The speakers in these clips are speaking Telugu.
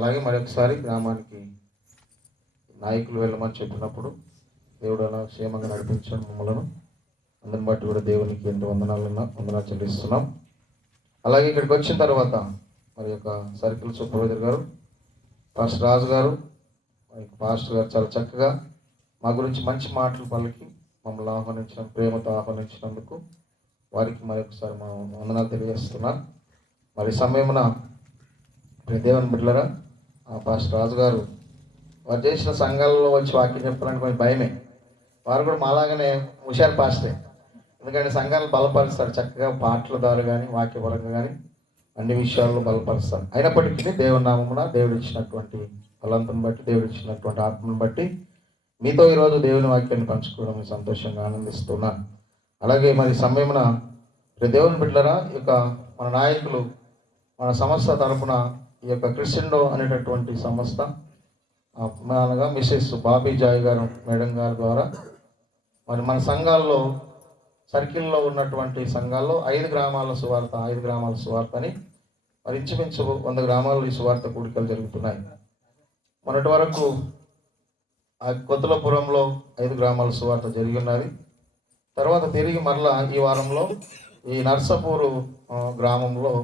అలాగే మరొకసారి గ్రామానికి నాయకులు వెళ్ళమని చెప్పినప్పుడు దేవుడు అలా క్షేమంగా నడిపించడం మమ్మలను అందరిని బట్టి కూడా దేవునికి ఎంతో వందనాలు చెల్లిస్తున్నాం. అలాగే ఇక్కడికి వచ్చిన తర్వాత మరి యొక్క సర్కిల్ సూపర్వైజర్ గారు పాస్టర్ రాజు గారు పాస్టర్ గారు చాలా చక్కగా మా గురించి మంచి మాటలు పలికి మమ్మల్ని ఆహ్వానించిన ప్రేమతో ఆహ్వానించినందుకు వారికి మరొకసారి మా వందనాలు తెలియజేస్తున్నాను. మరి సమయమున దేవుని బిడ్డలారా, పాస్టర్ రాజు గారు వారు చేసిన సంఘాలలో వచ్చి వాక్యం చెప్పడానికి కొంచెం భయమే. వారు కూడా మాలాగానే హుషారు పాస్టే, ఎందుకంటే సంఘాలను బలపరుస్తారు చక్కగా పాటల ద్వారా కానీ వాక్యపరంగా కానీ అన్ని విషయాల్లో బలపరుస్తారు. అయినప్పటికీ దేవుని నామమున దేవుడు ఇచ్చినటువంటి బలంతను బట్టి దేవుడు ఇచ్చినటువంటి ఆత్మను బట్టి మీతో ఈరోజు దేవుని వాక్యాన్ని పంచుకోవడం సంతోషంగా ఆనందిస్తున్నాను. అలాగే మరి సమయమున దేవుని బిడ్డలారా, ఈ యొక్క మన నాయకులు మన సంస్థ తరపున ఈ యొక్క క్రిస్టియన్డో అనేటటువంటి సంస్థ అనగా మిసెస్ బాబీ జాయ్ గారు మేడం గారి ద్వారా మరి మన సంఘాల్లో సర్కిల్లో ఉన్నటువంటి సంఘాల్లో 5 గ్రామాల సువార్త అని మరి ఇంచుమించు 100 గ్రామాల్లో ఈ సువార్త కూడికలు జరుగుతున్నాయి. మొన్నటి వరకు కొత్తలపురంలో 5 గ్రామాల సువార్త జరిగి ఉన్నది. తర్వాత తిరిగి మరలా ఈ వారంలో ఈ నర్సపూరు గ్రామంలో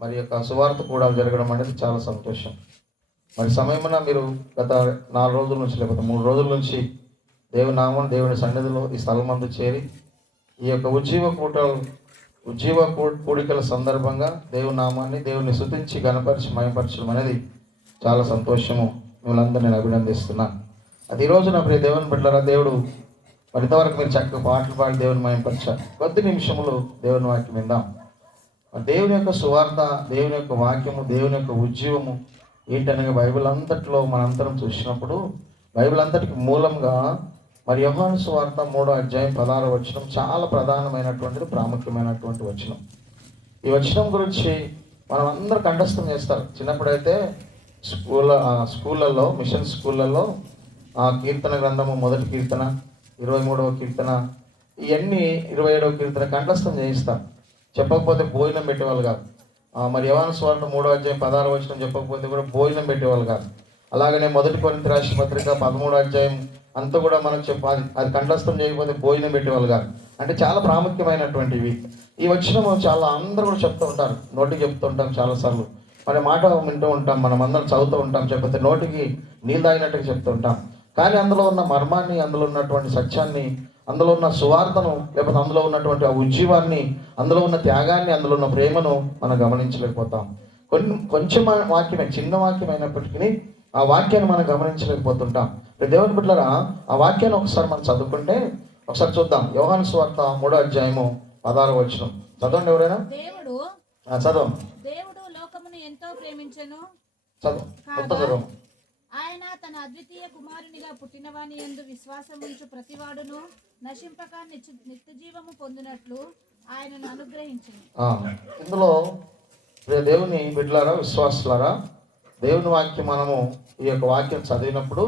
మరి యొక్క సువార్త కూడా జరగడం అనేది చాలా సంతోషం. మరి సమయమున మీరు గత 4 రోజుల నుంచి లేకపోతే 3 రోజుల నుంచి దేవుని నామం దేవుని సన్నిధిలో ఈ స్థలం మందు చేరి ఈ యొక్క ఉజ్జీవ కూడికల సందర్భంగా దేవుని నామాన్ని దేవుని స్తుతించి గణపరిచి మయపరచడం అనేది చాలా సంతోషము. మిమ్మల్ందరూ నేను అభినందిస్తున్నాను. అది ఈరోజు నా ప్రియ దేవుని బిడ్డలారా, దేవుడు మరి ఇంతవరకు మీరు చక్కగా పాటలు పాడి దేవుని మయపరచారు. కొద్ది నిమిషములు దేవుని వాక్యం విందాం. దేవుని యొక్క సువార్త, దేవుని యొక్క వాక్యము, దేవుని యొక్క ఉజ్జీవము ఏంటనగా బైబిల్ అంతట్లో మనంతరం చూసినప్పుడు బైబిల్ అంతటికి మూలంగా మరి యోహాను సువార్త 3వ అధ్యాయం 16వ వచనం చాలా ప్రధానమైనటువంటిది, ప్రాముఖ్యమైనటువంటి వచనం. ఈ వచనం గురించి మనం అందరూ కంఠస్థం చేస్తారు. చిన్నప్పుడైతే స్కూళ్ళల్లో మిషన్ స్కూళ్ళల్లో కీర్తన గ్రంథము 1వ కీర్తన, 23వ కీర్తన, ఇవన్నీ 27వ కీర్తన కంఠస్థం చేయిస్తారు. చెప్పకపోతే భోజనం పెట్టేవాళ్ళు కాదు. మరి యోహాను సువార్త 3వ అధ్యాయం 16వ వచనం చెప్పకపోతే కూడా భోజనం పెట్టేవాళ్ళు కాదు. అలాగనే 1 కొరింథీ రాసిన పత్రిక 13వ అధ్యాయం అంతా కూడా మనకు చెప్పాలి, అది కంఠస్థం చేయకపోతే భోజనం పెట్టేవాళ్ళు కాదు. అంటే చాలా ప్రాముఖ్యమైనటువంటివి. ఈ వచనము చాలా అందరూ కూడా చెప్తూ ఉంటారు, నోటికి చెప్తూ ఉంటాం చాలాసార్లు. మరి మాట వింటూ ఉంటాం, మనం అందరం చదువుతూ ఉంటాం, చెప్పితే నోటికి నీళ్ళు తాగినట్టుగా చెప్తూ ఉంటాం. కానీ అందులో ఉన్న మర్మాన్ని, అందులో ఉన్నటువంటి సత్యాన్ని, అందులో ఉన్న సువార్తను, లేకపోతే అందులో ఉన్నటువంటి ఆ ఉజ్జీవాన్ని, అందులో ఉన్న త్యాగాన్ని, అందులో ఉన్న ప్రేమను మనం గమనించలేకపోతాం. కొంచెం వాక్యమే, చిన్న వాక్యం అయినప్పటికీ ఆ వాక్యాన్ని మనం గమనించలేకపోతుంటాం. దేవుని బిడ్డలారా, ఆ వాక్యాన్ని ఒకసారి మనం చదువుకుంటే ఒకసారి చూద్దాం. యోహాను సువార్త 3వ అధ్యాయము 16వ వచనం చదవండి. ఎవరైనా చదవం. దేవుడు లోకమును ఎంతో ప్రేమించెను, చదువు. ఆయన తన అద్వితీయ కుమారునిగా పుట్టినవాని యందు విశ్వాసముంచు ప్రతివాడును నశింపక నిత్యజీవము పొందినట్లు ఆయనను అనుగ్రహించెను. ఇందులో దేవుని బిడ్డలారా, విశ్వాసులారా, దేవుని వాక్యం మనము ఈ యొక్క వాక్యం చదివినప్పుడు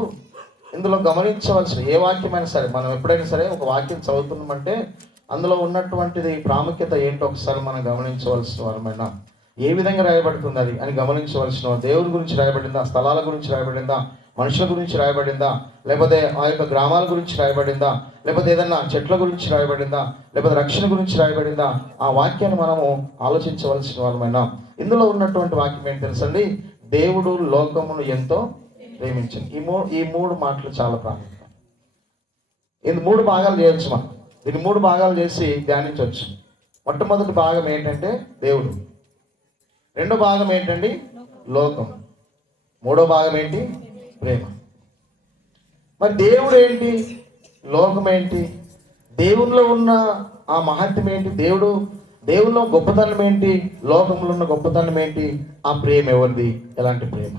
ఇందులో గమనించవలసిన ఏ వాక్యమైనా సరే, మనం ఎప్పుడైనా సరే ఒక వాక్యం చదువుతున్నామంటే అందులో ఉన్నటువంటిది ప్రాముఖ్యత ఏంటో ఒకసారి మనం గమనించవలసిన వారమైనా, ఏ విధంగా రాయబడుతుంది అది అని గమనించవలసిన. దేవుని గురించి రాయబడిందా, స్థలాల గురించి రాయబడిందా, మనుషుల గురించి రాయబడిందా, లేకపోతే ఆ యొక్క గ్రామాల గురించి రాయబడిందా, లేకపోతే ఏదన్నా చెట్ల గురించి రాయబడిందా, లేకపోతే రక్షణ గురించి రాయబడిందా, ఆ వాక్యాన్ని మనము ఆలోచించవలసిన వారమైనా. ఇందులో ఉన్నటువంటి వాక్యం ఏంటి తెలుసండి? దేవుడు లోకమును ఎంతో ప్రేమించింది. ఈ 3 మాటలు చాలా ప్రాముఖ్యం. ఇది 3 భాగాలు చేయొచ్చు మనం. దీన్ని 3 భాగాలు చేసి ధ్యానించవచ్చు. మొట్టమొదటి భాగం ఏంటంటే దేవుడు, 2వ భాగం ఏంటండి? లోకం, 3వ భాగం ఏంటి? ప్రేమ. మరి దేవుడు ఏంటి, లోకం ఏంటి, దేవునిలో ఉన్న ఆ మహత్యం ఏంటి, దేవునిలో గొప్పతనం ఏంటి, లోకంలో ఉన్న గొప్పతనం ఏంటి, ఆ ప్రేమ ఎవరిది, ఎలాంటి ప్రేమ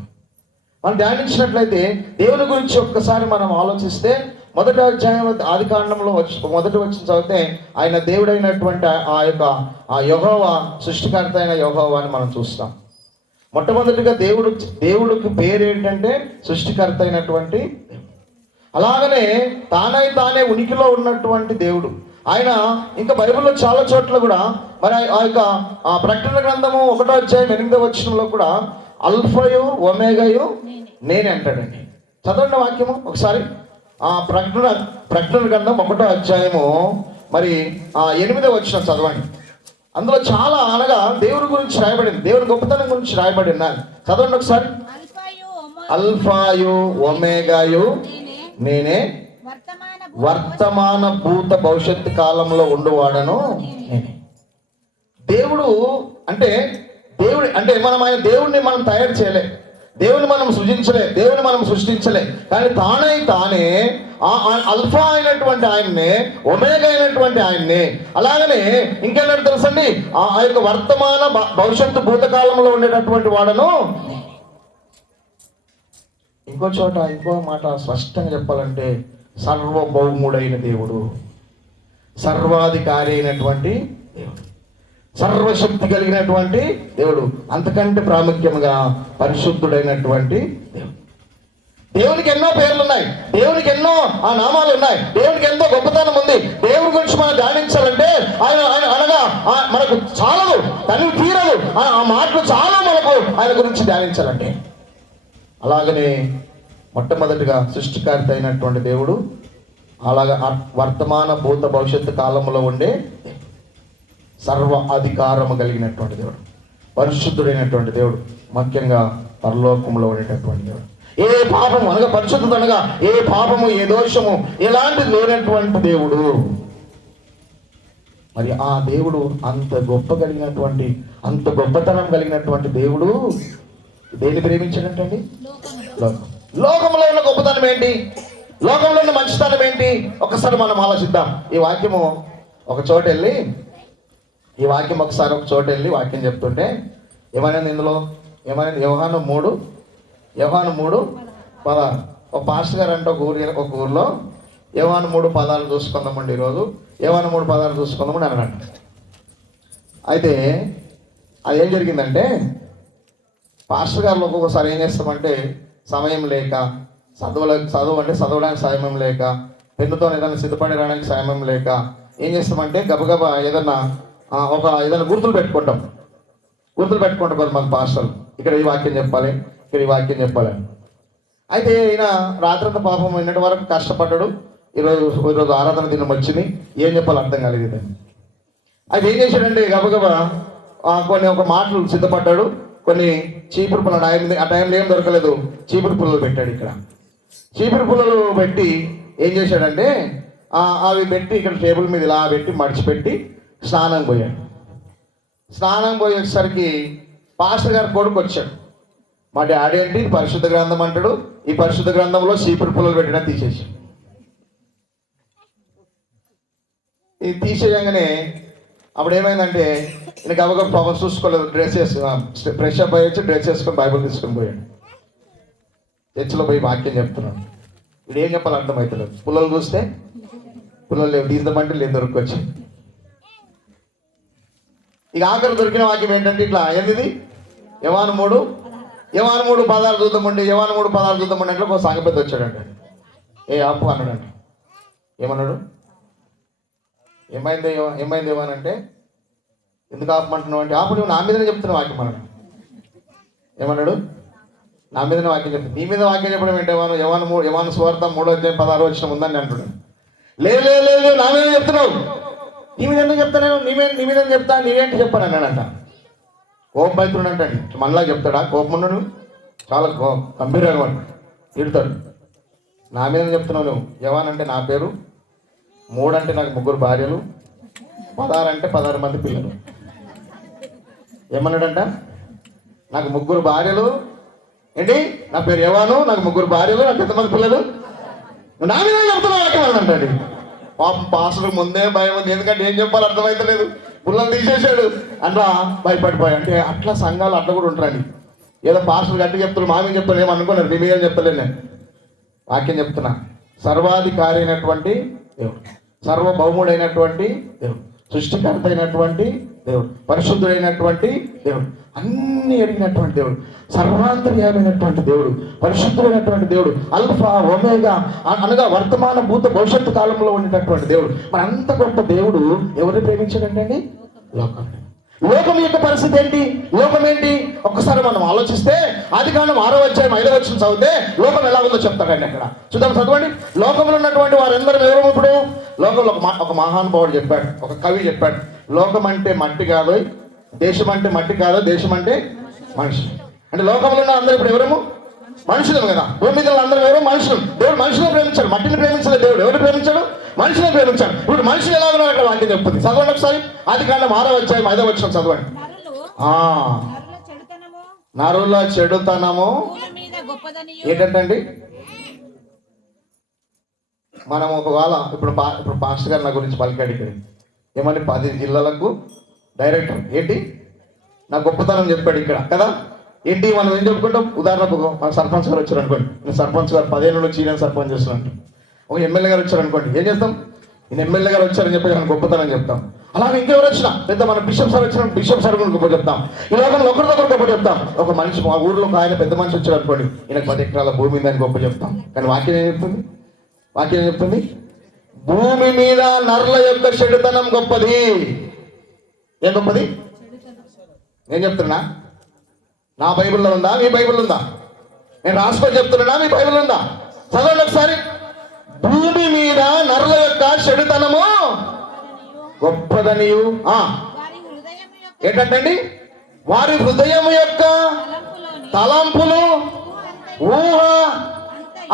మనం ధ్యానించినట్లయితే దేవుని గురించి ఒక్కసారి మనం ఆలోచిస్తే 1వ అధ్యాయం ఆదికాండంలో మొదటి వచ్చిన చదివితే ఆయన దేవుడైనటువంటి ఆ యెహోవా, సృష్టికర్త అయిన యెహోవా అని మనం చూస్తాం. మొట్టమొదటిగా దేవుడికి పేరు ఏంటంటే సృష్టికర్త అయినటువంటి. అలాగనే తానే ఉనికిలో ఉన్నటువంటి దేవుడు ఆయన. ఇంకా బైబిల్లో చాలా చోట్ల కూడా మరి ఆ యొక్క ప్రకటన గ్రంథము 1వ అధ్యాయం 8వ వచనంలో కూడా అల్ఫయు ఒమేగయు నేనే. నేనే అంటాడండి. చదవండి వాక్యము ఒకసారి. ప్రకటన గ్రంథం 1వ అధ్యాయము మరి 8వ వచనం చదవండి. అందులో చాలా అనగా దేవుని గురించి రాయబడింది, దేవుని గొప్పతనం గురించి రాయబడి ఉన్నది. చదవండి ఒకసారి. అల్ఫాయు ఒమేగాయు నేనే, వర్తమాన భూత భవిష్యత్తు కాలంలో ఉండువాడను నేనే. దేవుడు అంటే మనం ఆయన దేవుడిని మనం తయారు చేయలే, దేవుని మనం సృజించలే, దేవుని మనం సృష్టించలే. కానీ తానే అల్ఫా అయినటువంటి ఆయన్నే, ఒమేగా అయినటువంటి ఆయన్నే. అలాగనే ఇంకేంటంటే తెలుసండి, ఆ యొక్క వర్తమాన భవిష్యత్తు భూతకాలంలో ఉండేటటువంటి వాడను. ఇంకో చోట ఇంకో మాట స్పష్టంగా చెప్పాలంటే, సర్వభౌముడైన దేవుడు, సర్వాధికారి అయినటువంటి దేవుడు, సర్వశక్తి కలిగినటువంటి దేవుడు, అంతకంటే ప్రాముఖ్యంగా పరిశుద్ధుడైనటువంటి దేవుడు. దేవునికి ఎన్నో పేర్లు ఉన్నాయి, దేవునికి ఎన్నో నామాలు ఉన్నాయి, దేవునికి ఎంతో గొప్పతనం ఉంది. దేవుని గురించి మనం ధ్యానించాలంటే ఆయన అనగా మనకు చాలదు, తనివి తీరదు, ఆ మాటలు చాలా మనకు ఆయన గురించి ధ్యానించాలంటే. అలాగనే మొట్టమొదటిగా సృష్టికర్త అయినటువంటి దేవుడు, అలాగా వర్తమాన భూత భవిష్యత్తు కాలంలో ఉండే సర్వ అధికారము కలిగినటువంటి దేవుడు, పరిశుద్ధుడైనటువంటి దేవుడు, ముఖ్యంగా పరలోకంలో ఉండేటటువంటి దేవుడు. ఏ పాపము అనగా పరిశుద్ధత అనగా ఏ పాపము ఏ దోషము ఎలాంటిది లేనటువంటి దేవుడు. మరి ఆ దేవుడు అంత అంత గొప్పతనం కలిగినటువంటి దేవుడు దేన్ని ప్రేమించాడంటండి? లోకంలో ఉన్న గొప్పతనం ఏంటి, లోకంలో ఉన్న మంచితనం ఏంటి? ఒకసారి మనం ఆలోచిద్దాం. ఈ వాక్యం ఒక చోట వెళ్ళి వాక్యం చెప్తుంటే ఏమైనా ఇందులో ఏమైనా యోహాను 3:16. ఒక పాస్టర్ గారు అంటే ఒక ఊర్లో యోహాను 3:16 చూసుకుందామండి. ఈరోజు యోహాను 3:16 చూసుకుందామని అన్నాడు. అయితే అది ఏం జరిగిందంటే, పాస్టర్ గారు ఒక్కొక్కసారి ఏం చేస్తామంటే సమయం లేక, చదవడానికి సమయం లేక, పెన్నుతో ఏదైనా సిద్ధపడి రావడానికి సమయం లేక ఏం చేస్తామంటే గబగబా ఏదైనా గుర్తులు పెట్టుకుంటాం కొంతమంది పాస్టర్లు. ఇక్కడ ఈ వాక్యం చెప్పాలి, ఇక్కడ ఈ వాక్యం చెప్పాలి. అయితే ఈయన రాత్రంతా పాపం నిన్నటి వరకు కష్టపడ్డాడు. ఈరోజు ఆరాధన దినం వచ్చింది, ఏం చెప్పాలో అర్థం కాలేదు. అయితే ఏం చేశాడంటే గబగబా ఒక మాటలు సిద్ధపడ్డాడు. కొన్ని చీపురు పుల్లలు, ఆ టైంలో ఏం దొరకలేదు, చీపురు పుల్లలు పెట్టాడు. ఇక్కడ చీపురు పుల్లలు పెట్టి ఏం చేశాడంటే అవి పెట్టి ఇక్కడ టేబుల్ మీద ఇలా పెట్టి మడిచిపెట్టి స్నానం పోయేసరికి పాస్టర్ గారి కొడుకు వచ్చాడు. మా డాడీ అంటే ఇది పరిశుద్ధ గ్రంథం అంటాడు, ఈ పరిశుద్ధ గ్రంథంలో చీపురు పుల్లలు పెట్టినా తీసేసాడు. ఇది తీసేయగానే అప్పుడు ఏమైందంటే ఈయన గబగబా పవర్ చూసుకోలేదు, ఫ్రెష్ అప్ అయ్యి డ్రెస్ వేసుకొని బైబిల్ తీసుకొని పోయాడు. చర్చిలో పోయి వాక్యం చెప్తున్నాడు. ఇప్పుడు ఏం చెప్పాలి అర్థమవుతలేదు. పుల్లలు చూస్తే పుల్లలు లేవు, తీద్దామంటే లేదు, దొరుకొచ్చి ఇక ఆఖరి దొరికిన వాక్యం ఏంటంటే ఇట్లా ఏంది, యోహాను 3:16 చూద్దామండి, యోహాను 3:16 చూద్దామండి అంటే ఒక సంగపెద్ద వచ్చాడంట. ఆపు అన్నాడంట. ఏమన్నాడు? ఏమైంది ఏమనంటే, ఎందుకు ఆపమంటున్నావు అంటే, ఆపు నువ్వు నా మీదనే చెప్తున్నావు వాక్యం అన్నాడు. ఏమన్నాడు? నా మీదనే వాక్యం చెప్తాను. నీ మీద వాక్యం చెప్పడం ఏంటి? యోహాను సువార్త 3:16 ఉందని అంటున్నాడు. లేదు నా మీద చెప్తున్నావు. నీ మీద ఎందుకు చెప్తాను? నీ మీద చెప్తా, నీవేంటి చెప్పాను అన్నాడంట. కోపం అవుతున్నాడు అంటాడు. మనలా చెప్తాడా? కోపం ఉన్నాడు, చాలా గంభీరంగా తిడతాడు. నా మీద చెప్తున్నావు నువ్వు. యోహాను నా పేరు, 3 నాకు 3 భార్యలు, 16 16 మంది పిల్లలు. ఏమన్నాడంట? నాకు 3 భార్యలు ఏంటి, నా పేరు యోహాను, నాకు 3 భార్యలు, నాకు ఎంతమంది పిల్లలు, నా మీద చెప్తున్నావు అంటాడు. పాపం పాస్టర్ ముందే భయం ఉంది, ఎందుకంటే ఏం చెప్పాలో అర్థమవుతలేదు. పుల్లలు తీసేశాడు అట్లా భయపడిపోయాడు. అంటే అట్లా సంఘాలు అట్లా కూడా ఉంటారండి. ఏదో పాస్టర్ గట్టి చెప్తున్నారు, మా మీద చెప్తాను ఏమనుకున్నారు, మీ మీద చెప్తలేను. నేను వాక్యం చెప్తున్నా. సర్వాధికారి అయినటువంటి దేవుడు, సర్వభౌముడైనటువంటి దేవుడు, సృష్టికర్త అయినటువంటి దేవుడు, పరిశుద్ధుడైనటువంటి దేవుడు, అన్ని ఎరిగినటువంటి దేవుడు, సర్వాంతర్యామైనటువంటి దేవుడు, పరిశుద్ధుడైనటువంటి దేవుడు, అల్ఫా ఒమేగా అనగా వర్తమాన భూత భవిష్యత్తు కాలంలో ఉండేటటువంటి దేవుడు. మరి అంత గొప్ప దేవుడు ఎవరిని ప్రేమించాడంటే అండి? లోకాన్ని. లోకం యొక్క పరిస్థితి ఏంటి? లోకం ఏంటి? ఒక్కసారి మనం ఆలోచిస్తే ఆదికాండం 6వ అధ్యాయం 5వ వచనం చదివితే లోకం ఎలా ఉందో చెప్తాడండి అక్కడ. చూద్దాం, చదవండి. లోకంలో ఉన్నటువంటి వారందరూ ఎవరు? ఇప్పుడు లోకంలో ఒక మహానుభావుడు చెప్పాడు, ఒక కవి చెప్పాడు, లోకం అంటే మట్టి కాదు, దేశం అంటే మట్టి కాదు, దేశం అంటే మనుషులు. అంటే లోకంలో ఉన్న అందరూ ఇప్పుడు ఎవరేమో మనుషులు కదా. భూమి మీద అందరూ ఎవరో మనుషులు. దేవుడు మనుషులను ప్రేమించాడు, మట్టిని ప్రేమించలేదు. దేవుడు ఎవరు ప్రేమించాడు? మనుషులను ప్రేమించాడు. ఇప్పుడు మనుషులు ఎలా ఉన్నారు అక్కడ వాక్యం చెప్తుంది. చదవండి ఒకసారి. ఆదికాండం 6వ అధ్యాయం 5వ వచనం చదవండి. నరుల చెడుతనము ఏంటండి? మనం ఒకవేళ ఇప్పుడు పాస్టర్ గారు నా గురించి పలికాడు ఇక్కడ ఏమని 10 జిల్లాలకు డైరెక్టర్ ఏంటి నా గొప్పతనం చెప్పాడు ఇక్కడ కదా. ఏంటి మనం ఏం చెప్పుకుంటాం? ఉదాహరణకు మన సర్పంచ్ గారు వచ్చారు అనుకోండి, నేను సర్పంచ్ గారు 10 ఏళ్ళ నుంచి నేను సర్పంచ్ చేస్తున్నాను. ఒక ఎమ్మెల్యే గారు వచ్చారు అనుకోండి, ఏం చేస్తాం? నేను ఎమ్మెల్యే గారు వచ్చారని చెప్పి మనం గొప్పతనం చెప్తాం. అలాగే ఇంకెవరు వచ్చినా పెద్ద మన బిషప్ సార్ వచ్చిన బిషప్ సార్ గురించి గొప్ప చెప్తాం. ఈ లోకంలో ఒకరిదొకరు గొప్ప చెప్తాం. ఒక మనిషి మా ఊర్లో ఒక ఆయన పెద్ద మనిషి వచ్చారు అనుకోండి, ఈయనకు 10 ఎకరాల భూమి ఉందని గొప్ప చెప్తాం. కానీ వాక్యం ఏం చెప్తుంది? వాక్యం ఏం చెప్తుంది? భూమి మీద నరుల యొక్క చెడుతనం గొప్పది. ఏం గొప్పది? నేను చెప్తున్నా, నా బైబిల్లో ఉందా? మీ బైబిల్ ఉందా? నేను రాసుకొని చెప్తున్నా, మీ బైబిల్ ఉందా? చదవండి ఒకసారి. భూమి మీద నరుల యొక్క చెడుతనము గొప్పదనియు ఏంటంటండి? వారి హృదయం యొక్క తలంపులు ఊహ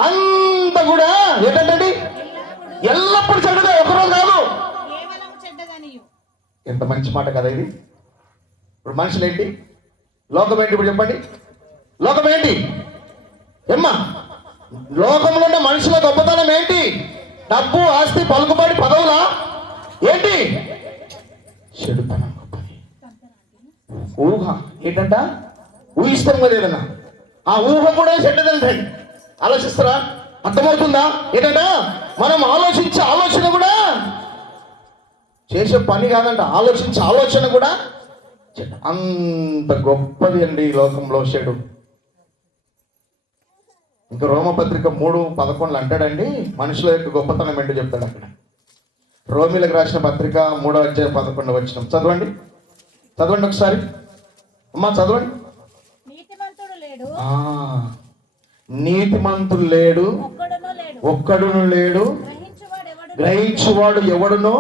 అంత కూడా ఏంటండి? ఎల్లప్పుడు చెడ్డదే, ఒకరోజు కాదు. ఎంత మంచి మాట కదా ఇది. ఇప్పుడు మనుషులు ఏంటి? లోకం ఏంటి? ఇప్పుడు చెప్పండి, లోకం ఏంటి? ఏమ్మా, లోకంలో ఉన్న మనుషుల గొప్పతనం ఏంటి? డబ్బు, ఆస్తి, పలుకుబడి, పదవులా? ఏంటి? చెడుతనం గొప్పది. ఊహ ఏంటంట? ఊహిస్తాం కదా ఏదన్నా, ఆ ఊహ కూడా చెడ్డదంటండి. ఆలోచిస్తారా? అర్థమవుతుందా? ఏంటంట మనం ఆలోచించే ఆలోచన కూడా చేసే పని కాదంట, ఆలోచించే ఆలోచన కూడా అంత గొప్పది అండి ఈ లోకంలో చెడు. ఇంకా రోమపత్రిక 3:11 అంటాడండి మనుషుల యొక్క గొప్పతనం ఏంటో చెప్తాడు అక్కడ. రోమిలకు రాసిన పత్రిక 3వ అధ్యాయం 11వ వచనం చదవండి. చదవండి ఒకసారి అమ్మా, చదవండి. నీతిమంతుడు లేడు, ఒక్కడును లేడు, గ్రహించువాడు ఎవడునో,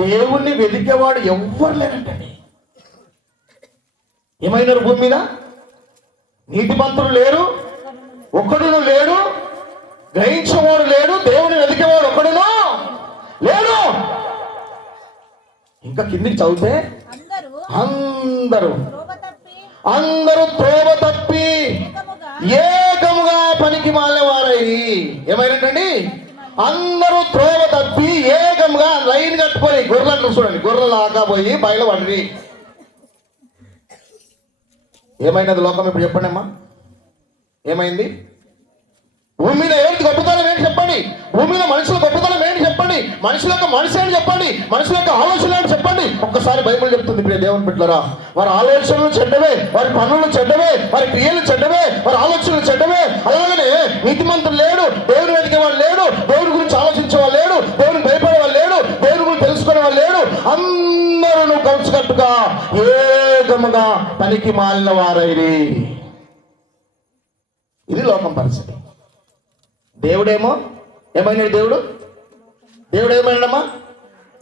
దేవుణ్ణి వెతికేవాడు ఎవ్వరు లేరంటండి. ఏమైనారు భూమి మీద? నీతిమంతులు లేరు, ఒక్కడును లేడు, గ్రహించేవాడు లేడు, దేవుని వెతికేవాడు ఒక్కడును లేడు. ఇంకా కిందికి చదివితే అందరూ త్రోవ తప్పి ఏకముగా పనికి మాలిన వారై ఏమైనట్టండి? అందరూ త్రోవ తప్పి ఏకముగా లైన్ కట్టుకొని గొర్రెలు చూడండి, గొర్రెలు ఆకపోయి బయలుపడి ఏమైనది లోకం? ఇప్పుడు చెప్పండి అమ్మా, ఏమైంది? భూమి మీద ఏంటి గొప్పతనం ఏంటి చెప్పండి? భూమి మీద మనుషుల గొప్పతనం ఏంటి చెప్పండి? మనుషుల యొక్క మనసు ఏంటి చెప్పండి? మనుషుల యొక్క ఆలోచన ఏంటి చెప్పండి? ఒక్కసారి బైబిల్ చెప్తుంది ప్రియ దేవుని బిడ్డలారా, వారి ఆలోచనలు చెడ్డవే, వారి పనులు చెడ్డవే, వారి క్రియలు చెడ్డవే, వారి ఆలోచనలు చెడ్డవే. అలాగనే నీతిమంతుడు లేడు, దేవుని వెతికేవాడు లేడు, దేవుని గురించి ఆలోచించేవాడు లేడు, దేవుని భయపడేవాడు లేడు, దేవుని గురించి తెలుసుకునేవాడు లేడు. అందరూ కలిసికట్టుగా ఏకముగా పనికి మాలిన వారైరి. ఇది లోకం పరిస్థితి. దేవుడేమో ఏమైనాడు? దేవుడు ఏమైనాడమ్మా?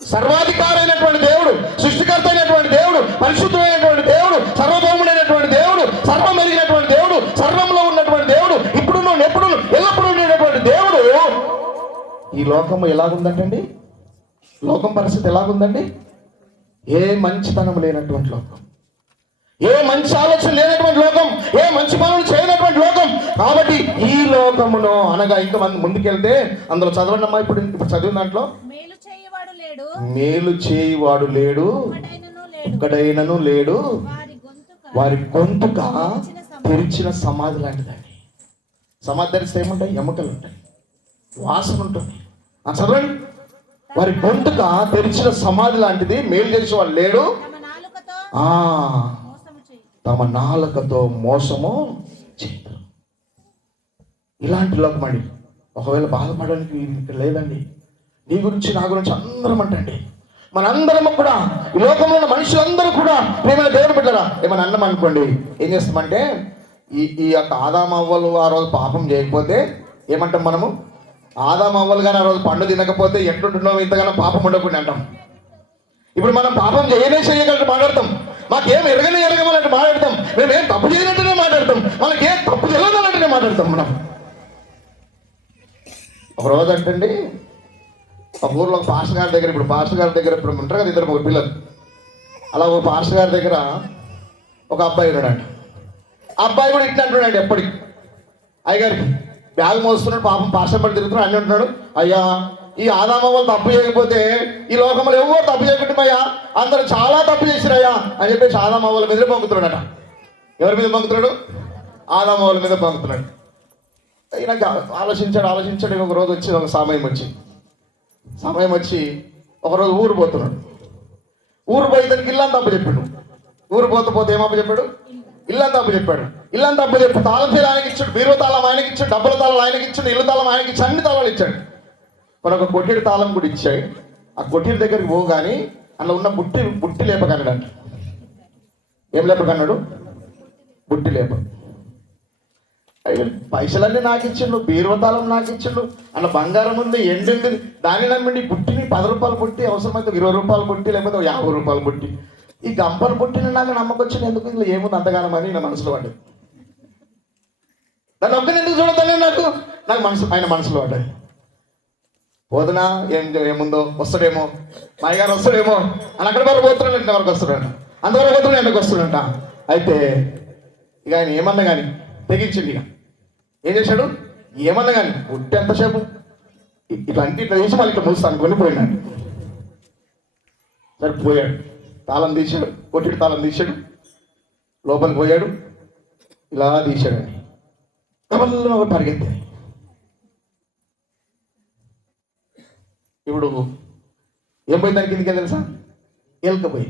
సర్వాధికారి అయినటువంటి దేవుడు, సృష్టికర్త అయినటువంటి దేవుడు, పరిశుద్ధమైనటువంటి దేవుడు, సర్వభౌముడైనటువంటి దేవుడు, సర్వం ఎరిగినటువంటి దేవుడు, సర్వంలో ఉన్నటువంటి దేవుడు, ఇప్పుడు ఎప్పుడు ఎల్లప్పుడూ ఉండేటువంటి దేవుడు. ఈ లోకము ఎలాగుందంటండి? లోకం పరిస్థితి ఎలాగుందండి? ఏ మంచితనం లేనటువంటి లోకం, ఏ మంచి ఆలోచన లేనటువంటి లోకం, ఏ మంచి పనులు చేయనటువంటి లోకం. కాబట్టి ఈ లోకమును అనగా ఇంకా మంది ముందుకెళ్తే అందులో చదవండి అమ్మా. ఇప్పుడు చదివిన దాంట్లో మేలు చేయువాడు లేడు, ఒక్కడైనను లేడు, వారి గొంతుక తెరిచిన సమాధి లాంటిదండి. సమాధి తెరిస్తే ఏముంటాయి? ఎముకలు ఉంటాయి, వాసన ఉంటుంది. చదవండి. వారి గొంతుక తెరిచిన సమాధి లాంటిది, మేలు చేసేవాడు లేడు, తమ నాలుకతో మోసము చేయరు. ఇలాంటి లోకం అండి. ఒకవేళ బాధపడడానికి ఇక్కడ లేదండి. నీ గురించి నా గురించి అందరం అంటండి, మనందరము కూడా ఈ లోకంలో ఉన్న మనుషులందరూ కూడా ప్రేమైన దేవుడు బిడ్డరా ఏమైనా అన్నం అనుకోండి, ఏం చేస్తామంటే ఈ యొక్క ఆదామవ్వలు ఆ రోజు పాపం చేయకపోతే ఏమంటాం మనము? ఆదామవ్వలు కానీ ఆ రోజు పండు తినకపోతే ఎట్లుంటున్నాం, ఇంతగానో పాపం ఉండకుండా అంటాం. ఇప్పుడు మనం పాపం చేయగలిగినట్టు మాట్లాడతాం, మాకేం ఎరగమన్నట్టు మాట్లాడతాం, మేమేం తప్పు చేయనట్టునే మాట్లాడతాం, మనకేం తప్పు తెలియదన్నట్టునే మాట్లాడతాం మనం. ఒక రోజు అంటండి ఒక ఊర్లో ఒక పాస్టర్ గారి దగ్గర, ఇప్పుడు పాస్టర్ గారి దగ్గర ఇప్పుడు ఉంటారు కదా ఇద్దరు మూడు పిల్లలు, అలా ఒక పాస్టర్ గారి దగ్గర ఒక అబ్బాయి ఉన్నాడంట. ఆ అబ్బాయి కూడా ఇట్లా అంటున్నాడు ఎప్పటికి అయ్యగారికి బ్యాగ్ మోస్తున్నాడు, పాపం పాస్టర్ పడి తిరుగుతున్నాడు. అన్నీ అంటున్నాడు, అయ్యా ఈ ఆదామవ్వలు తప్పు చేయకపోతే ఈ లోకంలో ఎవరు తప్పు చేయకుంటున్నాయా, అందరూ చాలా తప్పు చేసిరయ్యా అని చెప్పేసి ఆదామవ్వల మీద పంపుతున్నాడట. ఎవరి మీద పంపుతున్నాడు? ఆదామవ్వల మీద పంపుతున్నాడు. అయినాక ఆలోచించాడు. ఒక రోజు వచ్చింది, ఒక సమయం వచ్చి ఒకరోజు ఊరు పోతున్నాడు. ఊరు పోయి ఇతనికి ఇల్లంతా అప్పు చెప్పాడు. ఊరు పోతే ఏమప్పు చెప్పాడు? ఇల్లంతా అప్పు చెప్పాడు. ఇల్లంతా అప్పు చెప్పి తాళం చేయాలి ఆయనకి ఇచ్చాడు, బీరువా తాళం ఆయనకి ఇచ్చాడు, డబ్బుల తాళం ఆయనకి ఇచ్చాడు, ఇల్లు తాళం ఆయనకి ఇచ్చి అన్ని తాళాలు ఇచ్చాడు. మరి ఒక కొట్టిడి తాళం కూడా ఇచ్చాడు. ఆ కొట్టిడి దగ్గరికి పోగాని అందులో ఉన్న బుట్టి లేపకన్నాడు. ఏం లేపకన్నాడు? బుట్టి లేప. పైసలన్నీ నాకు ఇచ్చిండు, బీరువా తాళం నాకు ఇచ్చిండు, అన్న బంగారం ఉంది, ఎండింది, దాన్ని నమ్మిండి బుట్టిని 10 రూపాయలు బుట్టి, అవసరమైతే 20 రూపాయలు బుట్టి, లేకపోతే 50 రూపాయలు బుట్టి, ఈ గంపలు బుట్టిని నాకు నమ్మకొచ్చింది ఎందుకు, ఇందులో ఏముంది అంతగానం అని నా మనసులో పడ్డది. దాన్ని ఒక్కని ఎందుకు చూడతానే నాకు ఆయన మనసులో పడ్డది. పోదునా ఏముందో వస్తాడేమో, మా అయ్యగారు వస్తాడేమో అని అక్కడ వరకు పోతున్నాడు, ఇంటి వరకు వస్తాడంట, అంతవరకు పోతున్నాడు, ఎండకు వస్తాడంట. అయితే ఇక ఆయన ఏమన్నా కానీ తెగించింది. ఇక ఏం చేశాడు? ఏమన్నా కానీ బుట్టి ఎంతసేపు ఇట్లా చేసి మళ్ళీ ఇట్లా మూస్తాను కొని పోయినాడు. సరే పోయాడు, తాళం తీశాడు, కొట్టిడు తాళం తీశాడు, లోపలికి పోయాడు, ఇలా తీశాడండి. కబల్లో పరిగెత్తాడు. ఇప్పుడు ఏమైంది దానికి కిందకే తెలుసా? ఎలకపోయి.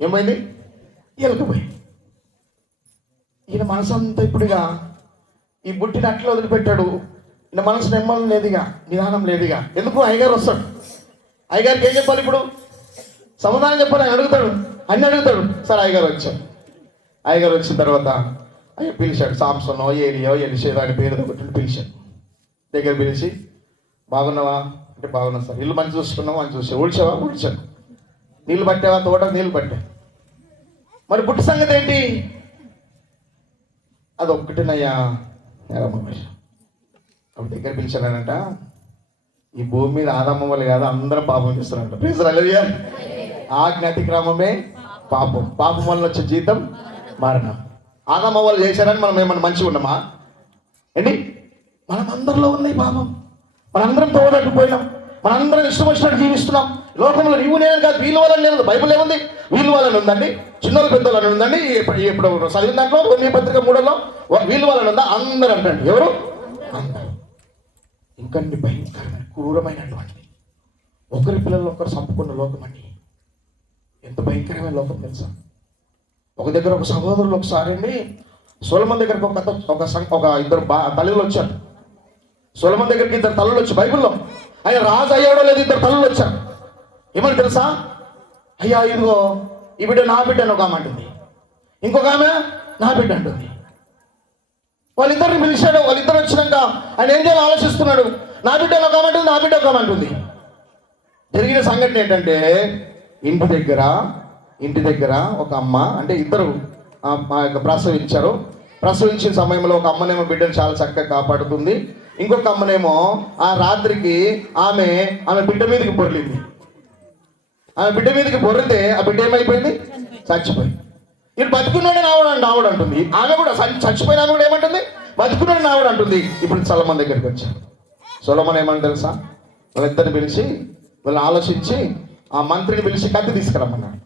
ఏమైంది? ఎలకపోయి. ఈయన మనసు అంతా ఇప్పుడుగా ఈ బుట్టిని అట్లా వదిలిపెట్టాడు. ఈయన మనసు నెమ్మది లేదుగా, నిదానం లేదుగా. ఎందుకు? అయ్యగారు వస్తాడు. అయ్యగారికి ఏం చెప్పాలి ఇప్పుడు? సమాధానం చెప్పాలి. ఆయన అడుగుతాడు, అన్ని అడుగుతాడు. సరే అయ్యగారు వచ్చాడు. అయ్యగారు వచ్చిన తర్వాత అయ్య పిలిచాడు. సాంసనో ఏలియో ఎలిషేదో ఆయన పేరు ఒకటి పిలిచాడు. దగ్గర పిలిచి, బాగున్నావా అంటే బాగున్నా సార్. ఇల్లు మంచి చూసుకున్నావా? మంచి చూసావు. ఊడ్చావా? ఊడ్చాను. నీళ్ళు పట్టావా? తోటకు నీళ్ళు పట్టా. మరి బుట్టి సంగతి ఏంటి? అది ఒక్కటినయ్యా అప్పుడు దగ్గర పిలిచానంట. ఈ భూమి మీద ఆదామవ్వలు కాదు, అందరం పాపం చేస్తారంట. ప్లీజ్ హల్లెలూయా. ఆజ్ఞాతిక్రమమే పాపం, పాపం వల్ల వచ్చే జీతం మరణం. ఆదామవ్వలు చేశారని మనం ఏమన్నా మంచిగా ఉన్నామా ఏంటి? మనం అందరిలో ఉంది పాపం. మనందరం తోడట్టుపోయినాం, మనందరం ఇష్టం వచ్చినట్టు జీవిస్తున్నాం. లోకంలో నీవు నేను కాదు, వీళ్ళు వాళ్ళని లేదు. బైబుల్ ఏముంది? వీళ్ళు వాళ్ళని ఉందండి, చిన్నోళ్ళు పెద్దోళ్ళని ఉందండి. ఇప్పుడు చదివిన దాంట్లో కొన్ని పత్రిక 3లో వీళ్ళు వాళ్ళని ఉందా? అందరూ అంటండి. ఎవరు? అందరూ. ఇంకండి భయంకరమైన క్రూరమైనటువంటి ఒకరి పిల్లలు ఒకరు చంపుకున్న లోకం అండి. ఎంత భయంకరమైన లోకం తెలుసా? ఒక దగ్గర ఒక సహోదరులు ఒకసారి అండి సొలొమోను దగ్గరకు ఒక ఇద్దరు తల్లులు వచ్చారు. సొలొమోను దగ్గరికి ఇద్దరు తల్లులు వచ్చి, బైబిల్లో ఆయన రాజు అయ్యాడో లేదు, ఇద్దరు తల్లులు వచ్చారు. ఏమని తెలుసా? అయ్యా ఇదిగో ఈ బిడ్డ నా బిడ్డ అని ఒక ఆమె అంటుంది, ఇంకొక ఆమె నా బిడ్డ అంటుంది. వాళ్ళిద్దరిని పిలిచాడు. వాళ్ళిద్దరు వచ్చినాక ఆయన ఏం చేయాలో ఆలోచిస్తున్నాడు. నా బిడ్డ ఒక ఆమె అంటుంది, నా బిడ్డ ఒక ఆమె అంటుంది. జరిగిన సంఘటన ఏంటంటే ఇంటి దగ్గర ఒక అమ్మ, అంటే ఇద్దరు ప్రసవించారు. ప్రసవించిన సమయంలో ఒక అమ్మనేమో బిడ్డను చాలా చక్కగా కాపాడుతుంది, ఇంకొక అమ్మనేమో ఆ రాత్రికి ఆమె బిడ్డ మీదకి బొర్లింది. ఆమె బిడ్డ మీదకి బొర్రితే ఆ బిడ్డ ఏమైపోయింది? చచ్చిపోయింది. ఇప్పుడు బతుకున్నాడే నావుడు అంటుంది. ఆమె కూడా చచ్చిపోయిన ఆమె కూడా ఏమంటుంది? బతుకున్నాడు నావుడు అంటుంది. ఇప్పుడు సొలొమోను దగ్గరికి వచ్చారు. సొలొమోను ఏమని తెలుసా? వాళ్ళిద్దరిని పిలిచి వీళ్ళని ఆలోచించి ఆ మంత్రిని పిలిచి కత్తి తీసుకురమ్మన్నాడు.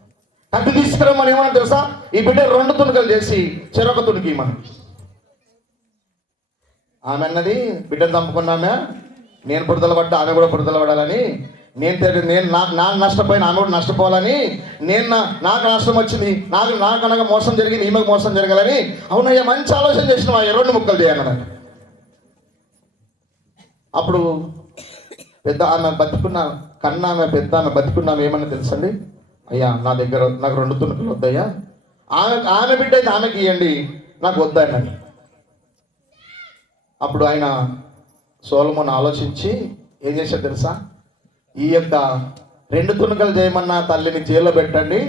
కత్తి తీసుకురమ్మని ఏమన్నా తెలుసా? ఈ బిడ్డ 2 తుణుకలు చేసి చెరొక తుణుకి మనం. ఆమె అన్నది, బిడ్డను చంపుకున్నామే, నేను బురదలు పడ్డా, ఆమె కూడా బురదలు పడాలని, నేను నాకు నష్టపోయిన ఆమె కూడా నష్టపోవాలని, నాకు నష్టం వచ్చింది, నాకనగా మోసం జరిగింది, ఈమెకు మోసం జరగాలని. అవునయ్యా మంచి ఆలోచన చేసిన 2 ముక్కలు చేయాలన్నది. అప్పుడు పెద్ద ఆమె బతుకున్న కన్నామె పెద్ద ఆమె బతికున్నామె ఏమన్నా తెలుసండి, అయ్యా నా దగ్గర నాకు 2 తుణుకులు వద్దయ్యా, ఆమె బిడ్డ అయితే ఆమెకి ఇవ్వండి, నాకు వద్దాయని. అప్పుడు ఆయన సొలొమోను ఆలోచించి ఏం చేశాడు తెలుసా, ఈ యొక్క 2 తుణుకలు చేయమన్న తల్లిని జైల్లో పెట్టండి,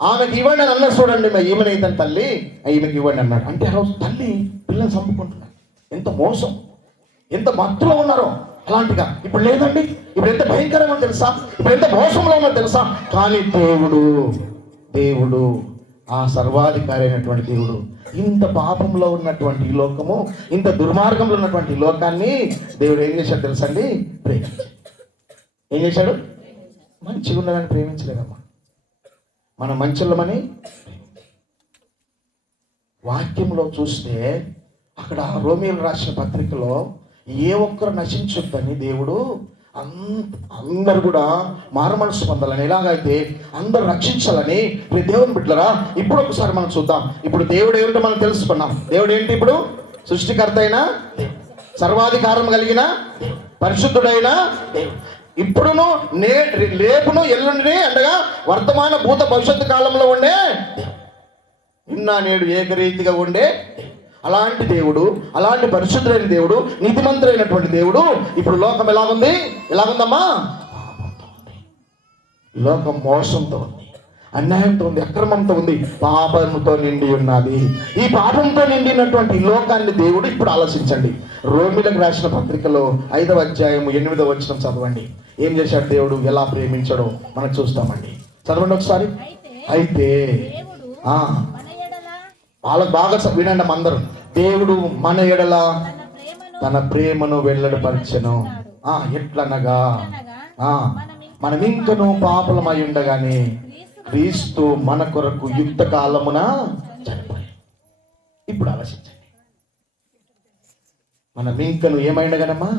ఆమెకి ఇవ్వండి అని అన్నారు. చూడండి ఈమెనైతే తల్లి ఈమెకి ఇవ్వండి అన్నాడు. అంటే ఆ రోజు తల్లి పిల్లల్ని చంపుకుంటున్నాడు. ఎంత మోసం, ఎంత మత్తులో ఉన్నారో. అలాంటిగా ఇప్పుడు లేదండి. ఇప్పుడు ఎంత భయంకరంగా తెలుసా, ఇప్పుడు ఎంత మోసంలో ఉన్నో తెలుసా. కానీ దేవుడు ఆ సర్వాధికారి అయినటువంటి దేవుడు ఇంత పాపంలో ఉన్నటువంటి ఈ లోకము, ఇంత దుర్మార్గంలో ఉన్నటువంటి ఈ లోకాన్ని దేవుడు ఏం చేశాడు తెలుసా అండి, ప్రేమించాడు. ఏం చేశాడు? మంచిగా ఉన్నదని ప్రేమించలేదమ్మా, మన మంచులమని. వాక్యంలో చూస్తే అక్కడ రోమీయులు రాసిన పత్రికలో ఏ ఒక్కరు నశించొద్దని దేవుడు అందరు కూడా మారుమనసు పొందాలని, ఎలాగైతే అందరూ రక్షించాలని. మీరు దేవుని బిడ్డలారా, ఇప్పుడు ఒకసారి మనం చూద్దాం. ఇప్పుడు దేవుడు ఏమిటో మనం తెలుసుకున్నాం. దేవుడు ఏంటి? ఇప్పుడు సృష్టికర్త అయిన, సర్వాధికారం కలిగిన, పరిశుద్ధుడైన దేవుడు. ఇప్పుడును రేపును ఎల్లుండిని అంటగా వర్తమాన భూత భవిష్యత్తు కాలంలో ఉండే, నిన్న నేడు ఏకరీతిగా ఉండే అలాంటి దేవుడు, అలాంటి పరిశుద్ధులైన దేవుడు, నీతిమంతులైనటువంటి దేవుడు. ఇప్పుడు లోకం ఎలాగుందమ్మా? లోకం మోసంతో ఉంది, అన్యాయంతో ఉంది, అక్రమంతో ఉంది, పాపంతో నిండి ఉన్నది. ఈ పాపంతో నిండినటువంటి లోకాన్ని దేవుడు ఇప్పుడు ఆలోచించండి. రోమీయులకు రాసిన పత్రికలో 5వ అధ్యాయం 8వ వచనం చదవండి. ఏం చేశాడు దేవుడు, ఎలా ప్రేమించాడో మనం చూస్తామండి. చదవండి ఒకసారి. అయితే వాళ్ళకు బాగా వినండి అందరూ. దేవుడు మన ఎడల తన ప్రేమను వెల్లడిపరచెను. ఎట్లనగా మనం ఇంకను పాపలమై ఉండగానే క్రీస్తు మన కొరకు యుక్త కాలమున చనిపోయాడు. ఇప్పుడు ఆలోచించండి. మనం ఇంకను ఏమైండగానమ్మా,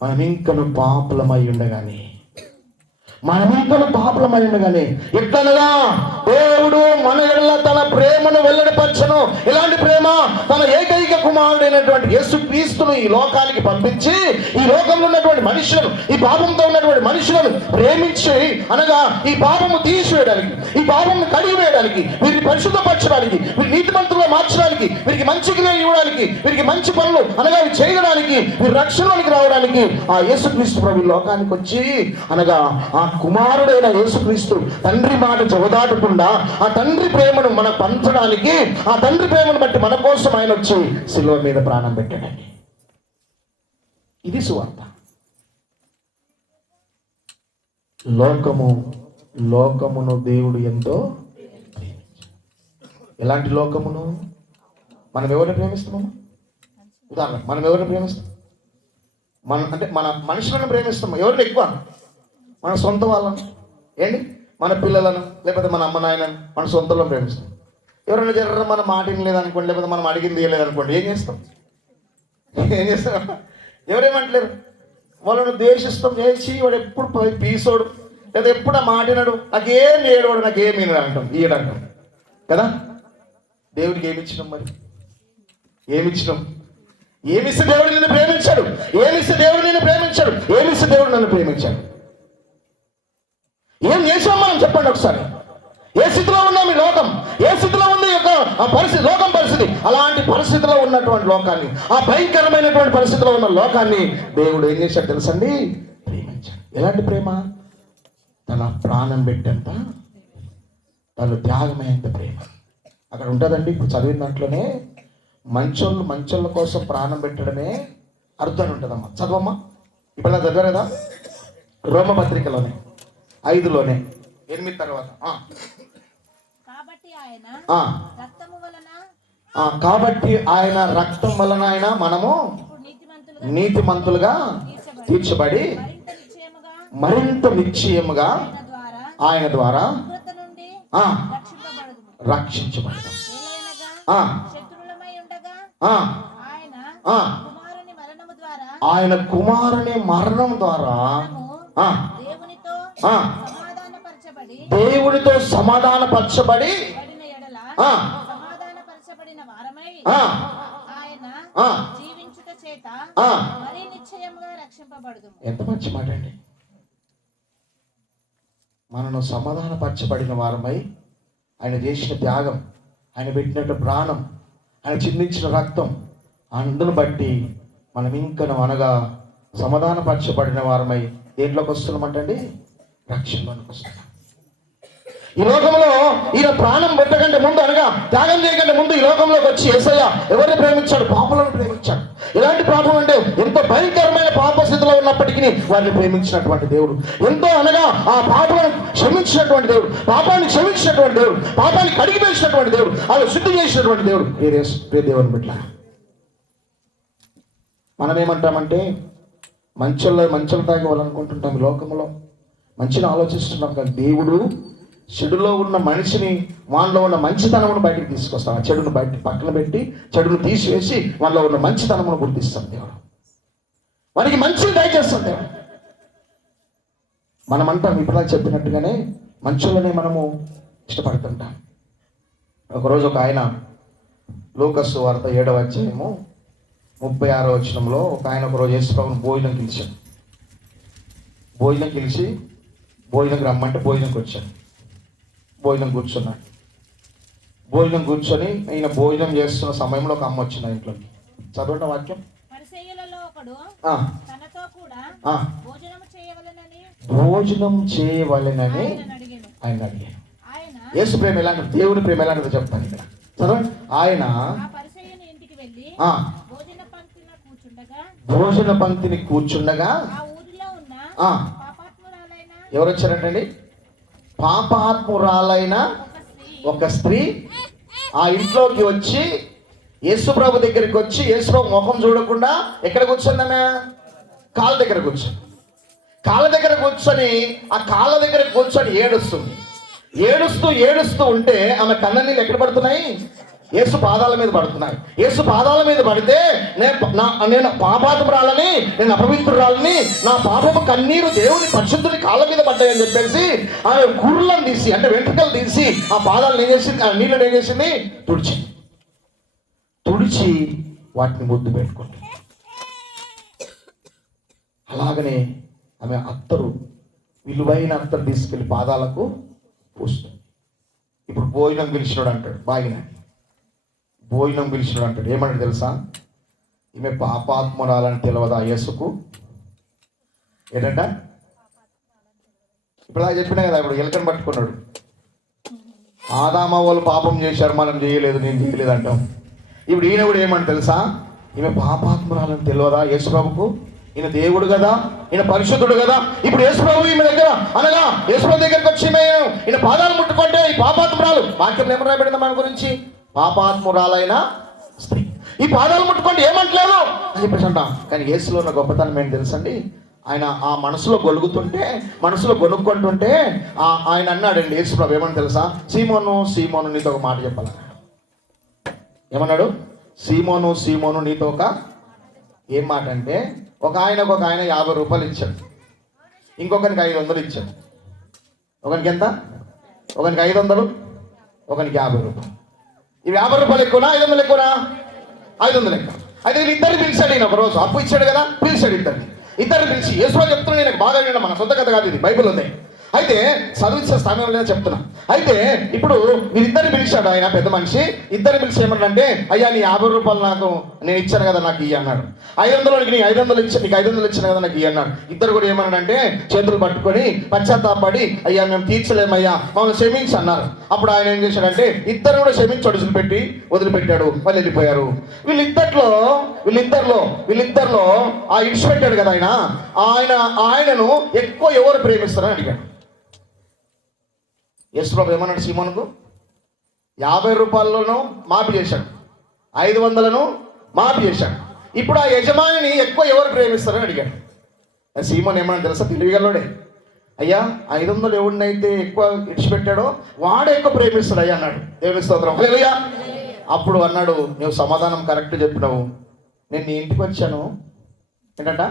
మనం ఇంకను పాపలమై ఉండగానే, ఎట్లనగా దేవుడు మన ఎడల తన ప్రేమను వెల్లడిపరచెను. ఎలాంటి ప్రేమ? తన ఏకైక కుమారుడైనటువంటి యేసుక్రీస్తును ఈ లోకానికి పంపించి, ఈ లోకంలో ఉన్నటువంటి మనుషులను, ఈ పాపంతో ఉన్నటువంటి మనుషులను ప్రేమించి, అనగా ఈ పాపము తీసివేయడానికి, ఈ పాపము కడిగివేయడానికి, వీరిని పరిశుద్ధపరచడానికి, వీరి నీతిమంతులుగా మార్చడానికి, వీరికి మంచి క్రియలు ఇవ్వడానికి, వీరికి మంచి పనులు అనగా చేయడానికి, వీరి రక్షణలోనికి రావడానికి ఆ యేసుక్రీస్తు ప్రభు లోకానికి వచ్చి, అనగా ఆ కుమారుడైన యేసుక్రీస్తు తండ్రి మాట జవదాటకుండా ఆ తండ్రి ప్రేమను మనకు పంచడానికి, ఆ తండ్రి ప్రేమను బట్టి మన కోసం ఆయన వచ్చి శిలువ మీద ప్రాణం పెట్టాడండి. ఇది సువార్త. లోకమును దేవుడు ఎంతో ఎలాంటి లోకమును? మనం ఎవరిని ప్రేమిస్తున్నాము? ఉదాహరణ, మనం ఎవరిని ప్రేమిస్తాం? మన మనుషులను ప్రేమిస్తాం. ఎవరిని ఎక్కువ? మన సొంత వాళ్ళను, ఏంటి, మన పిల్లలను, లేకపోతే మన అమ్మ నాయనను, మన సొంతలను ప్రేమిస్తాం. ఎవరైనా జరగడం మన మాట లేదనుకోండి, లేకపోతే మనం అడిగింది లేదనుకోండి, ఏం చేస్తాం? ఎవరేమంటలేరు, వాళ్ళను ద్వేషిస్తాం. చేసి వాడు ఎప్పుడు పీసోడు, లేదా ఎప్పుడు ఆ మాటినాడు, నాకేం లేడు, నాకేమి అంటాం, ఈయడంటాం కదా. దేవుడికి ఏమిచ్చినాం? మరి ఏమిచ్చినాం? ఏమిస్తే దేవుడు నిన్ను ప్రేమించాడు? ఏమిస్తే దేవుడు నిన్ను ప్రేమించాడు? ఏమిస్తే దేవుడు నన్ను ప్రేమించాడు? ఏం చేసాం మనం? చెప్పండి ఒకసారి. ఏ స్థితిలో ఉన్నాం? ఈ లోకం ఏ స్థితిలో ఉంది? పరిస్థితి, లోకం పరిస్థితి. అలాంటి పరిస్థితిలో ఉన్నటువంటి లోకాన్ని, ఆ భయంకరమైనటువంటి పరిస్థితిలో ఉన్న లోకాన్ని దేవుడు ఏం చేశాడు తెలుసండి? ప్రేమించాడు. ఎలాంటి ప్రేమ? తన ప్రాణం పెట్టేంత, తను త్యాగమయ్యేంత ప్రేమ అక్కడ ఉంటుందండి. ఇప్పుడు చదివిన దాంట్లోనే మంచోళ్ళ కోసం ప్రాణం పెట్టడమే అర్థం ఉంటుందమ్మా. చదవమ్మా. ఇప్పుడు నా చదివారు కదా, రోమపత్రికలోనే 5లోనే 8 తర్వాత. కాబట్టి ఆయన రక్తం వలన ఆయన మనము నీతిమంతులుగా తీర్చబడి మరింత నిశ్చయముగా ఆయన ద్వారా రక్షించబడతాం. ఆయన కుమారుని మరణం ద్వారా దేవునితో సమాధానపరచబడి ఎంత మంచి మాట అండి. మనను సమాధానపరచబడిన వారమై ఆయన చేసిన త్యాగం, ఆయన పెట్టినట్టు ప్రాణం, ఆయన చిందించిన రక్తం, అందును బట్టి మనం ఇంకను అనగా సమాధానపరచబడిన వారమై దేంట్లోకి వస్తున్నామంటండి? రక్షణలోకి వస్తున్నాం. ఈ లోకంలో ఈయన ప్రాణం పెట్టకంటే ముందు అనగా త్యాగం చేయకంటే ముందు ఈ లోకంలోకి వచ్చి యేసయ్య ఎవరిని ప్రేమించాడు? పాపులను ప్రేమించాడు. ఎలాంటి పాపం అంటే ఎంతో భయంకరమైన పాప స్థితిలో ఉన్నప్పటికీ వారిని ప్రేమించినటువంటి దేవుడు, ఎంతో అనగా ఆ పాపాలను క్షమించినటువంటి దేవుడు, పాపాన్ని క్షమించినటువంటి దేవుడు, పాపాన్ని కడిగిపేసినటువంటి దేవుడు, అలా శుద్ధి చేసినటువంటి దేవుడు ప్రియ దేవుని బిడ్డ. మనం ఏమంటామంటే మంచులు తాగేవాలనుకుంటుంటాం. ఈ లోకంలో మంచిని ఆలోచిస్తున్నాం, కానీ దేవుడు చెడులో ఉన్న మనిషిని, వాళ్ళలో ఉన్న మంచితనమును బయటకు తీసుకొస్తాం. ఆ చెడును బయట పక్కన పెట్టి చెడును తీసివేసి వాళ్ళలో ఉన్న మంచితనమును గుర్తిస్తాం దేవుడు. వారికి మంచిని దయచేస్తాం దేవుడు. మనం అంటాం ఇప్పుడు చెప్పినట్టుగానే మంచులనే మనము ఇష్టపడుతుంటాం. ఒకరోజు ఒక ఆయన లూకాసు వార్త 7వ అధ్యాయము 36వ వచనంలో ఒక ఆయన ఒకరోజు యేసుప్రభువుని భోజనం పిలిచాడు. భోజనంకి రమ్మంటే భోజనంకి వచ్చాడు. భోజనం కూర్చున్నాడు. భోజనం కూర్చొని ఈయన భోజనం చేస్తున్న సమయంలో ఒక అమ్మ వచ్చింది ఆ ఇంట్లోకి. చదవండి వాక్యం. పరిసయ్యులలో ఒకడు తనతో కూడా భోజనం చేయవలెనని ఆయన అడిగాడు. యేసు ప్రేమ ఎలాంటి, దేవుని ప్రేమ ఎలాంటిదో చెప్తాను ఇక్కడ. చదవండి. ఆయన భోజన పంక్తిని కూర్చుండగా ఎవరు వచ్చారంటండి? పాపాత్మురాలైన ఒక స్త్రీ ఆ ఇంట్లోకి వచ్చి యేసుప్రభు దగ్గరికి వచ్చి యేసుప్రభు ముఖం చూడకుండా ఎక్కడ కూర్చుందమే? కాళ్ళ దగ్గర కూర్చొని ఆ కాళ్ళ దగ్గర కూర్చొని ఏడుస్తూ ఉంటే ఆమె కళ్ళ నీళ్ళు ఎక్కడ పడుతున్నాయి? యేసు పాదాల మీద పడుతున్నాయి. యేసు పాదాల మీద పడితే నేను పాపాత్మురాలని, నేను అపవిత్రురాలని, నా పాపపు కన్నీరు దేవుని పరిశుద్ధుని కాళ్ళ మీద పడ్డాయని చెప్పేసి ఆమె కుర్రలను తీసి, అంటే వెంట్రుకలు తీసి ఆ పాదాలను ఏం చేసింది? ఆ నీళ్ళని ఏం చేసింది? తుడిచి వాటిని ముద్దు పెట్టుకుంది. అలాగనే ఆమె విలువైన అత్తరు తీసుకెళ్లి పాదాలకు పూస్తుంది. ఇప్పుడు భోజనం పిలిచినాడు అంటాడు. భోజనం పిలిచినాడు అంటాడు. ఏమంటాడు తెలుసా? ఈమె పాపాత్మురాలని తెలియదా యేసుకు? ఏంటంట? ఇప్పుడు అలా చెప్పినా కదా, ఇప్పుడు ఎలకని పట్టుకున్నాడు. ఆదామ వాళ్ళు పాపం చేశారు, మనం చేయలేదు, నేను చేయలేదు అంటాం. ఇప్పుడు ఈయన కూడా ఏమంట తెలుసా? ఈమె పాపాత్మురాలని తెలియదా యేసుప్రభుకు? ఈయన దేవుడు కదా, ఈయన పరిశుద్ధుడు కదా. ఇప్పుడు యేసుప్రభు ఈమె దగ్గర అనగా యేసుప్రభు దగ్గరికి వచ్చి ఈయన పాదాలు ముట్టుకుంటే ఈ పాపాత్మురాలు, వాక్యం ఏమని రాయబడింది మన గురించి? పాపాత్మురాలైన స్త్రీ ఈ పాదాలు ముట్టుకుంటే ఏమంటలేదు అని చెప్పేసి అంటాం. కానీ యేసులో ఉన్న గొప్పతనం ఏంటి తెలుసండి? ఆయన ఆ మనసులో గొనుక్కుంటుంటే ఆయన అన్నాడండి యేసుప్రభు ఏమని తెలుసా? సీమోను నీతో ఒక మాట చెప్పాలన్నాడు. ఏమన్నాడు? సీమోను నీతో ఒక ఏం మాట అంటే, ఒక ఆయన 50 రూపాయలు ఇచ్చాడు, ఇంకొకరికి 500 ఇచ్చాడు. ఒకరికి ఎంత? ఒకరికి 500, ఒకరికి 50 రూపాయలు. ఈ 50 రూపాయలు ఎక్కువనా 500 ఎక్కువనా? 500 ఎక్కువ. అయితే ఇద్దరు పిలిచాడు. ఈయన ఒకరోజు అప్పు ఇచ్చాడు కదా, పిలిచాడు ఇద్దరు పిలిచి యేసుప్రభు చెప్తున్నాడు. నేను బాగా విన్నాను, మన సొంత కథ కాదు, ఇది బైబిల్ ఉంది. అయితే చదివించే సమయం లేదా చెప్తున్నా. అయితే ఇప్పుడు వీరిద్దరిని పిలిచాడు ఆయన, పెద్ద మనిషి. ఇద్దరు పిలిచి ఏమన్నాడంటే, అయ్యా నీ 50 రూపాయలు నాకు నేను ఇచ్చాను కదా, నాకు ఇయ్యి అన్నాడు. 500 నీకు 500 ఇచ్చాను కదా, నాకు ఇయ్యి అన్నాడు. ఇద్దరు కూడా ఏమన్నాడంటే చేతులు పట్టుకొని పశ్చాత్తాపడి, అయ్యా మేము తీర్చలేమయ్యా, మమ్మల్ని క్షమించి అన్నారు. అప్పుడు ఆయన ఏం చేశాడంటే ఇద్దరు కూడా క్షమించి వదిలిపెట్టాడు. వాళ్ళు వెళ్ళిపోయారు. వీళ్ళిద్దరిలో ఆ ఇడిచిపెట్టాడు కదా ఆయనను ఎక్కువ ఎవరు ప్రేమిస్తారని అడిగాడు. యేసుప్రభు ఏమన్నాడు? సీమోనుకు 50 రూపాయలను మాఫీ చేశాడు, 500ను మాఫీ చేశాడు. ఇప్పుడు ఆ యజమానిని ఎక్కువ ఎవరు ప్రేమిస్తారని అడిగాడు. సీమోన్ ఏమన్నా తెలుసా? తెలివిగలడే. అయ్యా 500 ఎవరినైతే ఎక్కువ ఇడిచిపెట్టాడో వాడే ఎక్కువ ప్రేమిస్తాడు అయ్యా అన్నాడు. దేవుని స్తోత్రం. హల్లెలూయా. అప్పుడు అన్నాడు, నువ్వు సమాధానం కరెక్ట్ చెప్పినావు. నేను నీ ఇంటికి వచ్చాను. ఏంటంట?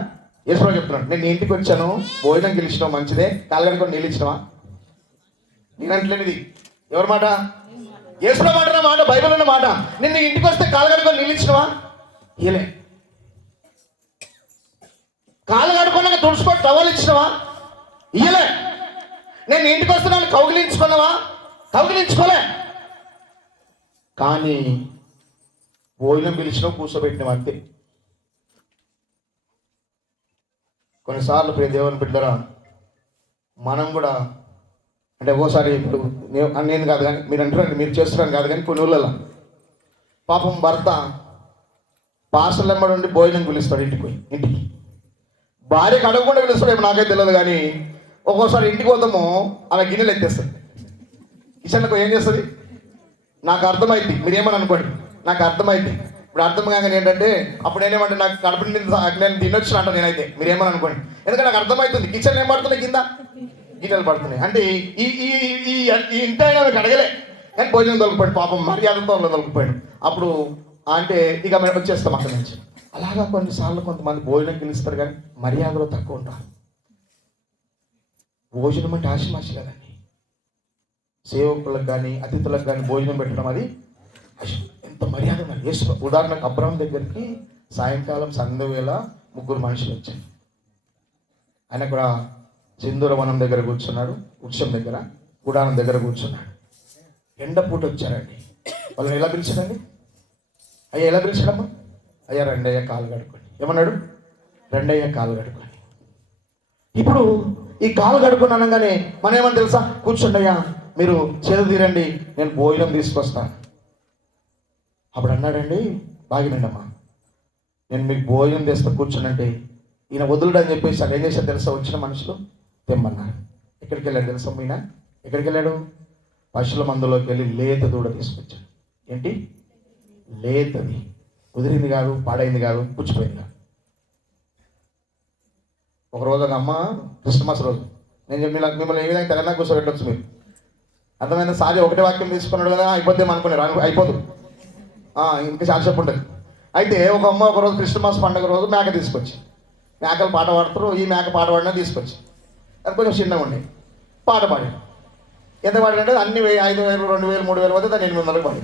యేసుప్రభు చెప్తున్నాడు, నేను నీ ఇంటికి వచ్చాను, భోజనం గెలిచినావు, మంచిదే, కాళ్ళగనుకొని నీళ్ళు ఇచ్చినావా? నేనంటలేనిది ఎవరి మాట? యేసుప్రభు మాట, మాట బైబిల్ ఉన్న మాట. నిన్న ఇంటికి వస్తే కాళ్ళగనుకొని నీళ్ళు ఇచ్చినావా? ఇయలే. కాళ్ళు కడుకున్నాక తుడుచుకొని టవల్ ఇచ్చినావా? ఇయలే. నేను ఇంటికి వస్తున్నాను, కౌగిలించుకున్నావా? కౌగిలించుకోలే. కానీ భోజనం పిలిచినావు, కూర్చోబెట్టినావు అంతే. కొన్నిసార్లు ప్రియ దేవుని బిడ్డరా, మనం కూడా అంటే ఓసారి ఇప్పుడు నేను కాదు కానీ మీరు అంటారండి, మీరు చేస్తున్నాను కాదు కానీ కొన్ని ఊళ్ళలో పాపం భర్త పార్సల్ నెంబర్ ఉండి భోజనం పిలుస్తాడు ఇంటికి. భార్యకు అడగకుండా పిలుస్తాడు ఏమో నాకైతే తెలియదు, కానీ ఒక్కోసారి ఇంటికి పోతాము ఆమె గిన్నెలు ఎత్తేస్తుంది. కిచెన్లకు ఏం చేస్తుంది నాకు అర్థమైంది, మీరేమని అనుకోండి, నాకు అర్థమైంది. ఇప్పుడు అర్థం కాగానే ఏంటంటే అప్పుడు నేనేమంటే నాకు కడుపు నేను తినొచ్చిన అంట నేనైతే, మీరేమని అనుకోండి. ఎందుకంటే నాకు అర్థమవుతుంది కిచెన్ ఏం పడుతున్నాయి, కింద గిన్నెలు పడుతున్నాయి అంటే ఈ ఇంటి అయినా మీకు అడగలే, కానీ భోజనం దొరికిపోయాడు పాపం, మర్యాదతో దొరికిపోయాడు. అప్పుడు అంటే ఇక మేము వచ్చేస్తాం అక్కడి నుంచి. అలాగా కొన్నిసార్లు కొంతమంది భోజనం పిలుస్తారు కానీ మర్యాదలో తక్కువ ఉంటారు. భోజనం అంటే ఆశమాషి కదండి. సేవకులకు కానీ అతిథులకు కానీ భోజనం పెట్టడం అది ఎంత మర్యాద. ఉదాహరణకు అబ్రహం దగ్గరికి సాయంకాలం సంధ్య వేళ 3 మనుషులు వచ్చారు. ఆయన కూడా సింధూర వనం దగ్గర కూర్చున్నాడు, వృక్షం దగ్గర, గుడారం దగ్గర కూర్చున్నాడు. ఎండపూట వచ్చారండి. వాళ్ళని ఎలా పిలిచాడండి? అయ్యా ఎలా పిలిచాడమ్మా? అయ్యా రెండయ్య కాలు కడుక్కోండి. ఏమన్నాడు? రెండయ్య కాలు కడుక్కోండి. ఇప్పుడు ఈ కాలు కడుక్కొని అనగానే మనం ఏమని తెలుసా? కూర్చోండి అయ్యా, మీరు చేదు తీరండి, నేను భోజనం తీసుకొస్తాను. అప్పుడు అన్నాడండి, బాగినండమ్మా, నేను మీకు భోజనం తెస్తా కూర్చోనంటే ఈయన వదులుడు అని చెప్పేసి ఏం చేశారు తెలుసా? వచ్చిన మనుషులు తెమ్మన్నారు. ఎక్కడికి వెళ్ళాడు తెలుసా? ఈయన ఎక్కడికి వెళ్ళాడు? పశువుల మందులోకి వెళ్ళి లేత దూడ తీసుకొచ్చాడు. ఏంటి? లేతది, కుదిరింది కాదు, పాడైంది కాదు, పుచ్చిపోయింది కాదు. ఒక రోజు ఒక అమ్మ క్రిస్మస్ రోజు నేను మిమ్మల్ని ఏ విధంగా తెలంగాణ కూర్చోబెట్టవచ్చు మీరు, అర్థమైందా? సారి ఒకటే వాక్యం తీసుకున్నాడు కదా, అయిపోద్దేమో అనుకున్నారు, అయిపోదు, ఇంకా చాలా చెప్పు ఉంటుంది. అయితే ఒక అమ్మ ఒకరోజు క్రిస్మస్ పండుగ రోజు మేక తీసుకొచ్చి, మేకలు పాట పాడతారు, ఈ మేక పాట పాడినా తీసుకొచ్చి, అది కొంచెం చిన్నగా ఉండి పాట పాడి ఎంత పాడినంటే అన్ని 5,000, 2,000, 3,000 పోతే దాన్ని 800 పాడి.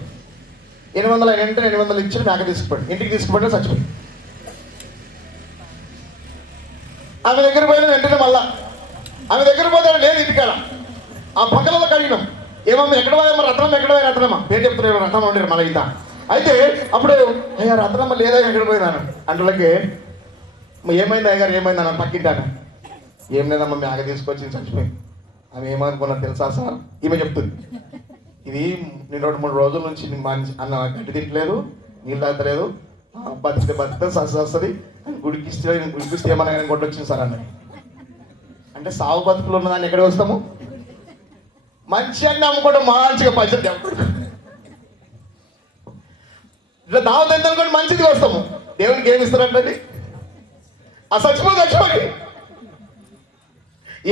800 అంటే 800 ఇచ్చి మేక తీసుకుపోయి ఇంటికి తీసుకుపోయి చచ్చిపోయింది. ఆమె దగ్గర పోయిన వెంటనే మళ్ళా ఆమె దగ్గర పోతాడు, లేదు ఇంటికాడ. ఆ పక్కలలో కడిగినాం, ఏమమ్మా ఎక్కడ పోయామా? రత్నమ్మ ఎక్కడ పోయి? రత్నమ్మ పేరు చెప్తున్నారు, రత్నమ్మ ఉండేరు మన ఇంత. అయితే అప్పుడు అయ్యా రత్నమ్మ లేదా ఎక్కడ పోయినాను అంటలకి, ఏమైంది అయ్యారు, ఏమైంది అన్న పక్కింటాను. ఏం లేదమ్మా మేక తీసుకొచ్చి చచ్చిపోయింది. ఆమె ఏమనుకున్నా తెలుసా సార్? ఈమె చెప్తుంది, ఇది నేను 2-3 రోజుల నుంచి అన్న గడ్డి తింటలేదు, నీళ్ళు తాగలేదు, బతికితే వస్తుంది, గుడికిస్తే ఏమన్నా కానీ కొట్టొచ్చింది సార్ అన్నది. అంటే సాగు బతుకులు ఉన్నదాన్ని ఎక్కడ వస్తాము? మంచి అన్ని అమ్ముకోవడం మంచిగా పైసలు తెప్పుడు, ఇట్లా దావత్ ఎంత అనుకోండి మంచిది వస్తాము. దేవునికి ఏమి ఇస్తారంటండి? ఆ చచ్చిపోయి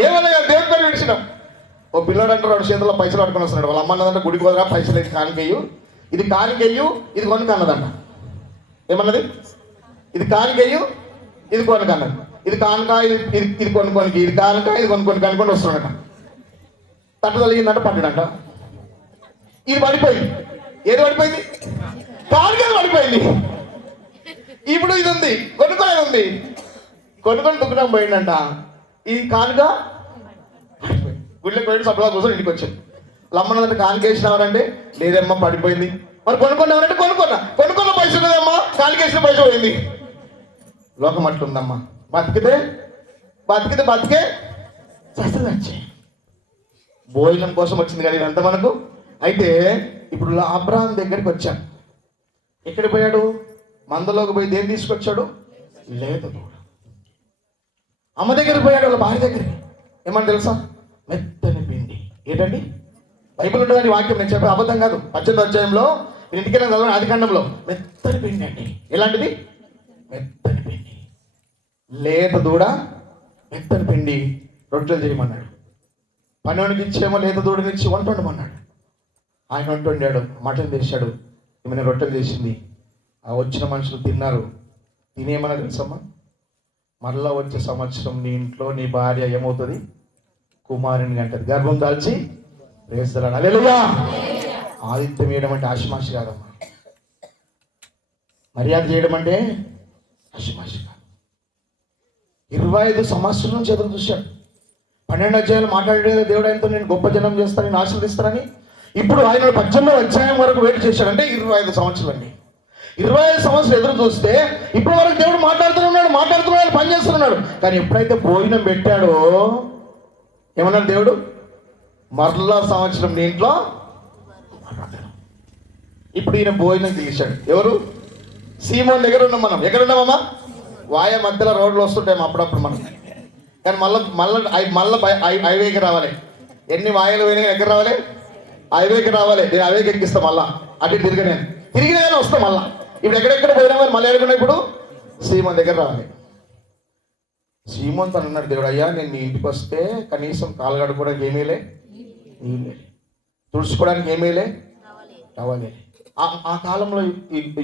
ఏమన్నా దేవుని పేరు విడిచినాం. ఓ పిల్లడు అంటారు, 2 చేతుల్లో పైసలు పట్టుకొని వస్తున్నాడు. వాళ్ళ అమ్మ అన్నదంట, గుడికి పోదురా పైసలు, ఇది కానికెయ్యు, ఇది కానికెయ్యు, ఇది కొనుక అన్నదంట. ఏమన్నది? ఇది కానికెయ్యు, ఇది కొనుక అన్నది. ఇది కానుక, ఇది కొనుక్కోనికి, ఇది కానుక, ఇది కొనుక్కొని కనుక్కొని వస్తున్నాడట. తట్టు తొలగిందంట, పడ్డాడంట. ఇది పడిపోయింది. ఏది పడిపోయింది? కానుక పడిపోయింది. ఇప్పుడు ఇది ఉంది, కొనుక్కోలేదు ఉంది, కొనుక్కొని దుఃఖం పోయిందంట. ఈ కానుక గుళ్ళకి పోయి సభలో కూర్చొని ఇంటికి వచ్చాను. లమ్మనంటే కానుకేసినవారంటే లేదమ్మా పడిపోయింది. మరి కొనుక్కున్నామంటే కొనుక్కున్న పైసలు లేదమ్మా, కానుకేసిన పైస పోయింది. లోకం అట్లుందమ్మా. బతికితే బతికే సస్తం వచ్చాయి. భోజనం కోసం వచ్చింది కానీ ఇదంతా మనకు. అయితే ఇప్పుడు అబ్రహాం దగ్గరికి వచ్చాను. ఎక్కడికి పోయాడు? మందలోకి పోయి దేని తీసుకొచ్చాడు? లేదు. అమ్మ దగ్గరికి పోయాడు, వాళ్ళ భార్య దగ్గరికి. ఏమని తెలుసా? మెత్తని పిండి. ఏంటండి? బైబిల్ ఉంటుందని వాక్యం నేను చెప్పే అబద్ధం కాదు. 18వ అధ్యాయంలో ఇంటికెళ్ళి చదవండి, ఆదికాండంలో. మెత్తని పిండి అండి. ఎలాంటిది? మెత్తని పిండి. లేత దూడ, మెత్తని పిండి రొట్టెలు చేయమన్నాడు. పనివాడికి ఇచ్చేమో లేత దూడనిచ్చి వంట వండమన్నాడు. ఆయన వంట వండాడు, మటన్ తెచ్చాడు, ఏమైనా రొట్టెలు చేసింది. ఆ వచ్చిన మనుషులు తిన్నారు. తినేమన్నా తెలుసమ్మా? మరలా వచ్చే సంవత్సరం నీ ఇంట్లో నీ భార్య ఏమవుతుంది? కుమారుని అంటది, గర్భం దాల్చి వేస్తాడు. హల్లెలూయా. ఆదిత్యం వేయడం అంటే ఆశమాషి కాదమ్మా. మర్యాద చేయడం అంటే ఆశమాషి కాదు. 25 సంవత్సరాల నుంచి ఎదురు చూశాడు. 12 అధ్యాయాలు మాట్లాడే దేవుడు ఆయనతో నేను గొప్ప జనం చేస్తాను, నేను ఆశీర్దిస్తానని. ఇప్పుడు ఆయన 18వ అధ్యాయం వరకు వెయిట్ చేశాడంటే 25 సంవత్సరాలు అండి. 25 సంవత్సరాలు ఎదురు చూస్తే ఇప్పటి వరకు దేవుడు మాట్లాడుతున్నాడు, పని చేస్తున్నాడు. కానీ ఎప్పుడైతే భోజనం పెట్టాడో ఏమన్నాడు దేవుడు? మరలా సంవత్సరం నీ ఇంట్లో. ఇప్పుడు ఈయన భోజనం తీశాడు. ఎవరు? సీమోన్ దగ్గర ఉన్నాం మనం. ఎక్కడ ఉన్నామమ్మా? వాయ మధ్యలో రోడ్లు వస్తుంటాం అప్పుడప్పుడు మనం. కానీ మళ్ళీ హైవేకి రావాలి. ఎన్ని వాయలు పోయినా ఎక్కడ రావాలి? హైవేకి రావాలి. నేను హైవేకి ఎక్కిస్తాను మళ్ళా. అటు తిరిగినా కానీ వస్తాం మళ్ళా. ఇప్పుడు ఎక్కడెక్కడ పోయినా కానీ మళ్ళీ ఎక్కడున్నా ఇప్పుడు సీమోన్ దగ్గర రావాలి. సీమోన్ తను అన్నాడు, దేవుడు అయ్యా నేను మీ ఇంటికి వస్తే కనీసం కాలు కడుక్కోవడానికి ఏమీలే, తుడుచుకోవడానికి ఏమీలే, కావాలి. ఆ కాలంలో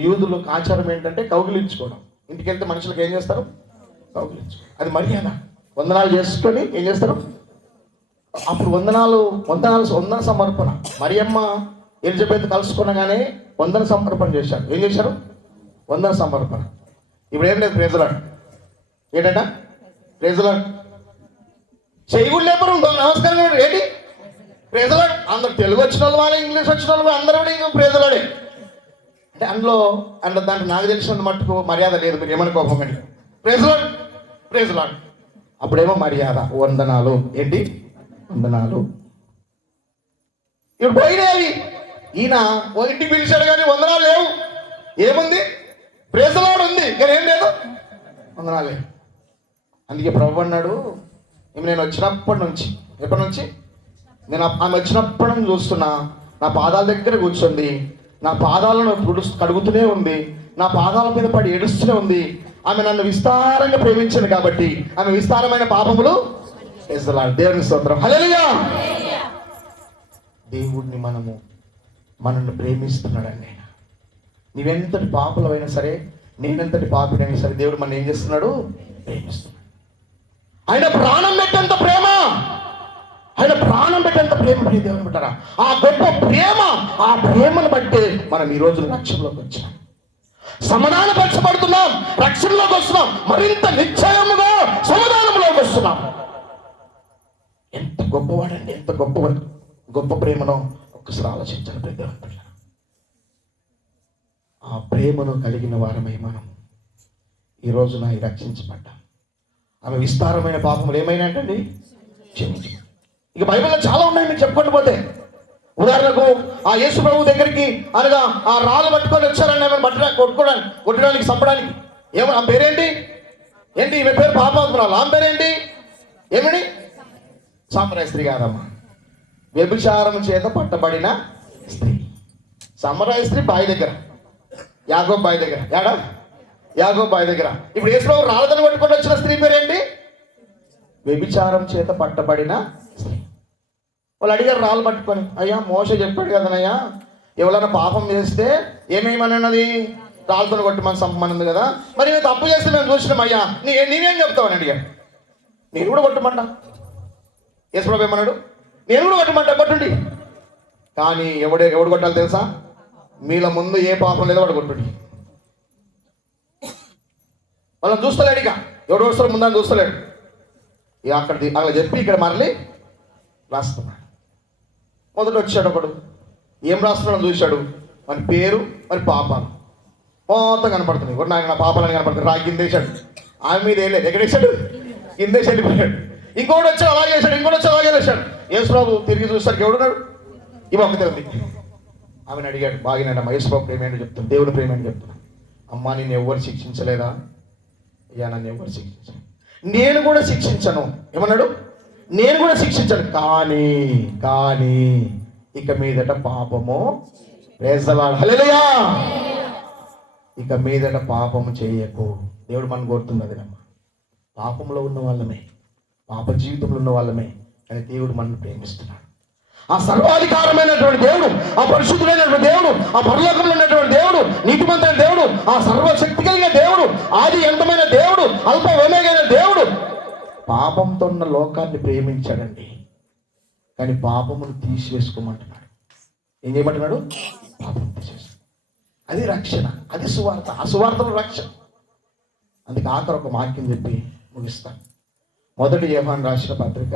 యూదులకు ఆచారం ఏంటంటే కౌగిలించుకోవడం. ఇంటికి వెళ్తే మనుషులకు ఏం చేస్తారు? కౌగిలించుకోవడం. అది మర్యాద. వందనాలు చేసుకొని ఏం చేస్తారు? అప్పుడు వందన సమర్పణ. మరియమ్మ ఎలిజబెత్ కలుసుకునగానే వందన సమర్పణ చేశారు. ఏం చేశారు? వందన సమర్పణ. ఇప్పుడు ఏం లేదు, ప్రేజలాడు. ఏంటంట? ప్రేజలాడు. చేయకుండా లేపరు నమస్కారం ఏంటి? ప్రేజలాడు. అందరు తెలుగు వచ్చిన వాళ్ళు, ఇంగ్లీష్ వచ్చిన వాళ్ళు అందరూ కూడా ఇంకా ప్రేజలాడే. అంటే దాంట్లో నాకు తెలిసిన మట్టుకు మర్యాద లేదు. మీరు ఏమనుకోకండి. ప్రేజలాడు. అప్పుడేమో మర్యాద, వందనాలు. ఏంటి? వందనాలు. ఇప్పుడు పోయినాయి. ఈయన ఇంటికి పిలిచాడు కానీ వందనాలు లేవు. ఏముంది? ప్రేజలాడు ఉంది కానీ ఏం లేదు, వందనాలు లేవు. అందుకే ప్రభు అన్నాడు, నేను వచ్చినప్పటి నుంచి, ఎప్పటి నుంచి? నేను ఆమె వచ్చినప్పటి నుంచి చూస్తున్నా, నా పాదాల దగ్గర కూర్చుంది, నా పాదాలను కడుగుతూనే ఉంది, నా పాదాల మీద పడి ఏడుస్తూనే ఉంది. ఆమె నన్ను విస్తారంగా ప్రేమించింది కాబట్టి ఆమె విస్తారమైన పాపములు. దేవుని స్తోత్రం. హల్లెలూయా. దేవుడిని మనల్ని ప్రేమిస్తున్నాడండి. నీవెంతటి పాపులమైనా సరే, నేనెంతటి పాపినైనా సరే, దేవుడు మనం ఏం చేస్తున్నాడు? ప్రేమిస్తున్నాడు. ఆయన ప్రాణం పెట్టేంత ప్రేమ, ప్రియ దేవుని పెట్టారా. ఆ గొప్ప ప్రేమ, ఆ ప్రేమను బట్టి మనం ఈ రోజు రక్షణలోకి వచ్చాం, సమాధానపరచబడుతున్నాం, రక్షణలోకి వస్తున్నాం, మరింత నిశ్చయముగా సమాధానంలోకి వస్తున్నాం. ఎంత గొప్పవాడండి, ఎంత గొప్ప ప్రేమను ఒక్కసారి ఆలోచించాలి ప్రియ దేవుని పెట్టారా. ఆ ప్రేమను కలిగిన వారమై మనం ఈ రోజున రక్షించబడ్డాం. ఆమె విస్తారమైన పాపములు ఏమైనా అంటండి క్షమించు. ఇక బైబిల్లో చాలా ఉన్నాయి, మీరు చెప్పుకుంటూ పోతే. ఉదాహరణకు ఆ యేసు ప్రభు దగ్గరికి అనగా ఆ రాళ్ళు పట్టుకొని వచ్చారని ఏమైనా కొట్టడానికి చంపడానికి. ఆ పేరేంటి? ఈమె పేరు పాపాత్మురాలు. ఆమె పేరేంటి? ఏమని? సామరాయ స్త్రీ కాదమ్మా, వ్యభిచారం చేత పట్టబడిన స్త్రీ. సామరాయ స్త్రీ బావి దగ్గర, యాకోబు బావి దగ్గర. యాకోబు బావి దగ్గర. ఇప్పుడు యేసు ప్రభు రాళ్ళను పట్టుకొని వచ్చిన స్త్రీ పేరేంటి? వ్యభిచారం చేత పట్టబడిన స్త్రీ. వాళ్ళు అడిగారు రాళ్ళు పట్టుకొని, అయ్యా మోషే చెప్పాడు కదనయ్యా, ఎవరైనా పాపం చేస్తే ఏమేమన్నది? రాళ్ళతో కొట్టి చంపమన్నది కదా. మరి మేము తప్పు చేస్తే మేము చూసినాం అయ్యా, నీవేం చెప్తావని అడిగాడు. నేను కూడా కొట్టమంటా. యేసు ప్రభు ఏమన్నాడు? నేను కూడా కొట్టమంటా, కొట్టుండి. కానీ ఎవడు కొట్టాలి తెలుసా? మీలో ముందు ఏ పాపం లేదో వాడు కొట్టుండి. వాళ్ళని చూస్తలేడు. ఇక ఎవడు వస్తారో ముందని చూస్తలేడు. ఇక అక్కడ చెప్పి ఇక్కడ మరలి రాస్తున్నాడు. మొదట వచ్చాడు ఒకడు, ఏం రాస్తున్నాడో చూశాడు. మన పేరు, మరి పాపాలు మొత్తం కనపడుతుంది. ఒకటి నాకు నా పాపాలని కనపడుతుంది. కిందేశాడు. ఆమె మీద వేయలేదు. ఎక్కడేశాడు? కిందేసి వెళ్ళిపోయాడు. ఇంకోటి వచ్చాడు, అలాగే వేశాడు. ఇంకోటి వచ్చి అలాగే వేశాడు. యేసు ప్రభు తిరిగి చూస్తాడు, ఎవడున్నాడు? ఇవి ఒక్కతే ఉంది. ఆమెను అడిగాడు, బాగినాడమ్మా, యేసు ప్రభు ప్రేమ ఏంటో చెప్తాను, దేవుడు ప్రేమ ఏంటో చెప్తాను. అమ్మా నిన్ను ఎవరు శిక్షించలేదా? అయ్యా నన్ను ఎవరు శిక్షించలేదు. నేను కూడా శిక్షించను. ఏమన్నాడు? నేను కూడా శిక్షించను. కానీ ఇక మీదట పాపము, హల్లెలూయా, ఇక మీదట పాపము చేయకు. దేవుడు మనం కోరుతున్నది అమ్మా. పాపంలో ఉన్న వాళ్ళమే, పాప జీవితంలో ఉన్న వాళ్ళమే, కానీ దేవుడు మనల్ని ప్రేమిస్తున్నాడు. ఆ సర్వాధికారమైనటువంటి దేవుడు, ఆ పరిశుద్ధుడైనటువంటి దేవుడు, ఆ పరలోకంలో ఉన్నటువంటి దేవుడు, నీతిమంతైన దేవుడు, ఆ సర్వశక్తి కలిగిన దేవుడు, ఆది అంతమైన దేవుడు, అల్ప ఒమేగైన దేవుడు పాపంతో ఉన్న లోకాన్ని ప్రేమించాడండి. కానీ పాపమును తీసివేసుకోమంటున్నాడు. ఏం చేయమంటున్నాడు? పాపం తీసేసుకో. అది రక్షణ, అది సువార్త. ఆ సువార్తలో రక్షణ. అందుకే ఆఖరి ఒక వాక్యం చెప్పి ముగిస్తాను. మొదటి యోహాను రాసిన పత్రిక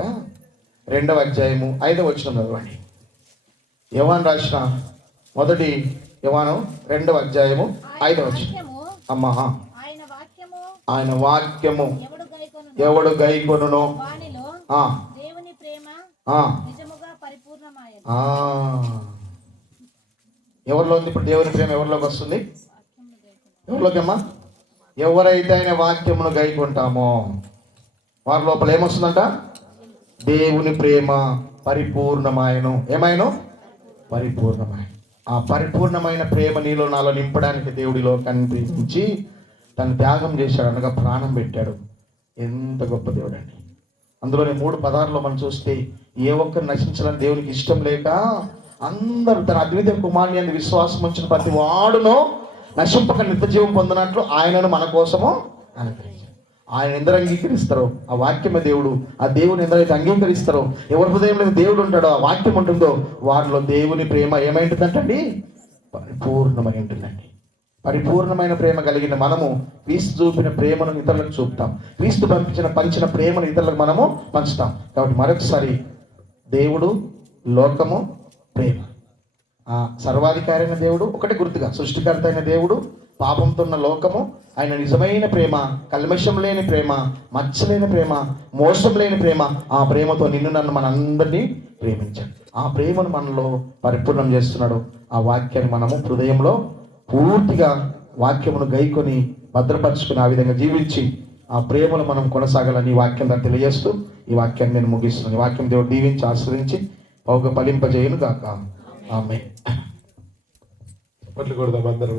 2వ అధ్యాయము 5వ వచనం చదవండి. యోహాను రాసిన మొదటి యోహాను 2వ అధ్యాయము 5వ వచనం. అమ్మా, ఆయన వాక్యము ఎవడు గైకొనునో దేవుని ప్రేమ నిజముగా పరిపూర్ణమాయెను. ఎవరిలో ఉంది ఇప్పుడు దేవుని ప్రేమ? ఎవరిలోకి వస్తుంది? ఎవరిలోకి అమ్మా? ఎవరైతే ఆయన వాక్యమును గైకొంటామో వారి లోపల ఏమొస్తుందంట? దేవుని ప్రేమ పరిపూర్ణమాయను. ఏమైనా పరిపూర్ణమైన ఆ పరిపూర్ణమైన ప్రేమ నీలో నాలో నింపడానికి దేవుడిలో కనిపించి తను త్యాగం చేశాడు, అనగా ప్రాణం పెట్టాడు. ఎంత గొప్ప దేవుడు అండి. అందులోని 3 పదార్లో మనం చూస్తే ఏ ఒక్కరు నశించాలని దేవునికి ఇష్టం లేక అందరూ తన అద్వితీయ కుమారుని యందు విశ్వాసం ఉంచిన ప్రతి వాడును నశింపక నిత్య జీవం పొందినట్లు ఆయనను మన కోసము అనుగ్రహించారు. ఆయన ఎందరు అంగీకరిస్తారో ఆ వాక్యమే దేవుడు. ఆ దేవుని ఎందరైతే అంగీకరిస్తారో, ఎవరి హృదయంలో దేవుడు ఉంటాడో, ఆ వాక్యం ఉంటుందో వారిలో దేవుని ప్రేమ ఏమైంటుందంటండి? పరిపూర్ణమై ఉంటుందండి. పరిపూర్ణమైన ప్రేమ కలిగిన మనము క్రీస్తు చూపిన ప్రేమను ఇతరులకు చూపుతాం. క్రీస్తు పంచిన ప్రేమను ఇతరులకు మనము పంచుతాం. కాబట్టి మరొకసారి దేవుడు, లోకము, ప్రేమ. ఆ సర్వాధికారి అయిన దేవుడు ఒకటి గుర్తుగా, సృష్టికర్త అయిన దేవుడు, పాపంతో ఉన్న లోకము, ఆయన నిజమైన ప్రేమ, కల్మషం లేని ప్రేమ, మచ్చలేని ప్రేమ, మోసం లేని ప్రేమ. ఆ ప్రేమతో నిన్ను నన్ను మనందరినీ ప్రేమించాడు. ఆ ప్రేమను మనలో పరిపూర్ణం చేస్తున్నాడు. ఆ వాక్యాన్ని మనము హృదయంలో పూర్తిగా వాక్యమును గైకొని భద్రపరుచుకుని ఆ విధంగా జీవించి ఆ ప్రేమను మనం కొనసాగాలని ఈ వాక్యం దాన్ని తెలియజేస్తూ ఈ వాక్యాన్ని నేను ముగిస్తున్నాను. ఈ వాక్యం దేవుడు దీవించి ఆశ్రయించి పౌగ ఫలింపజేయును గాక. ఆమేన్. చప్పట్లు కొడదాం అందరూ.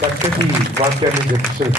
చక్కటి వాక్యాన్ని చెప్పి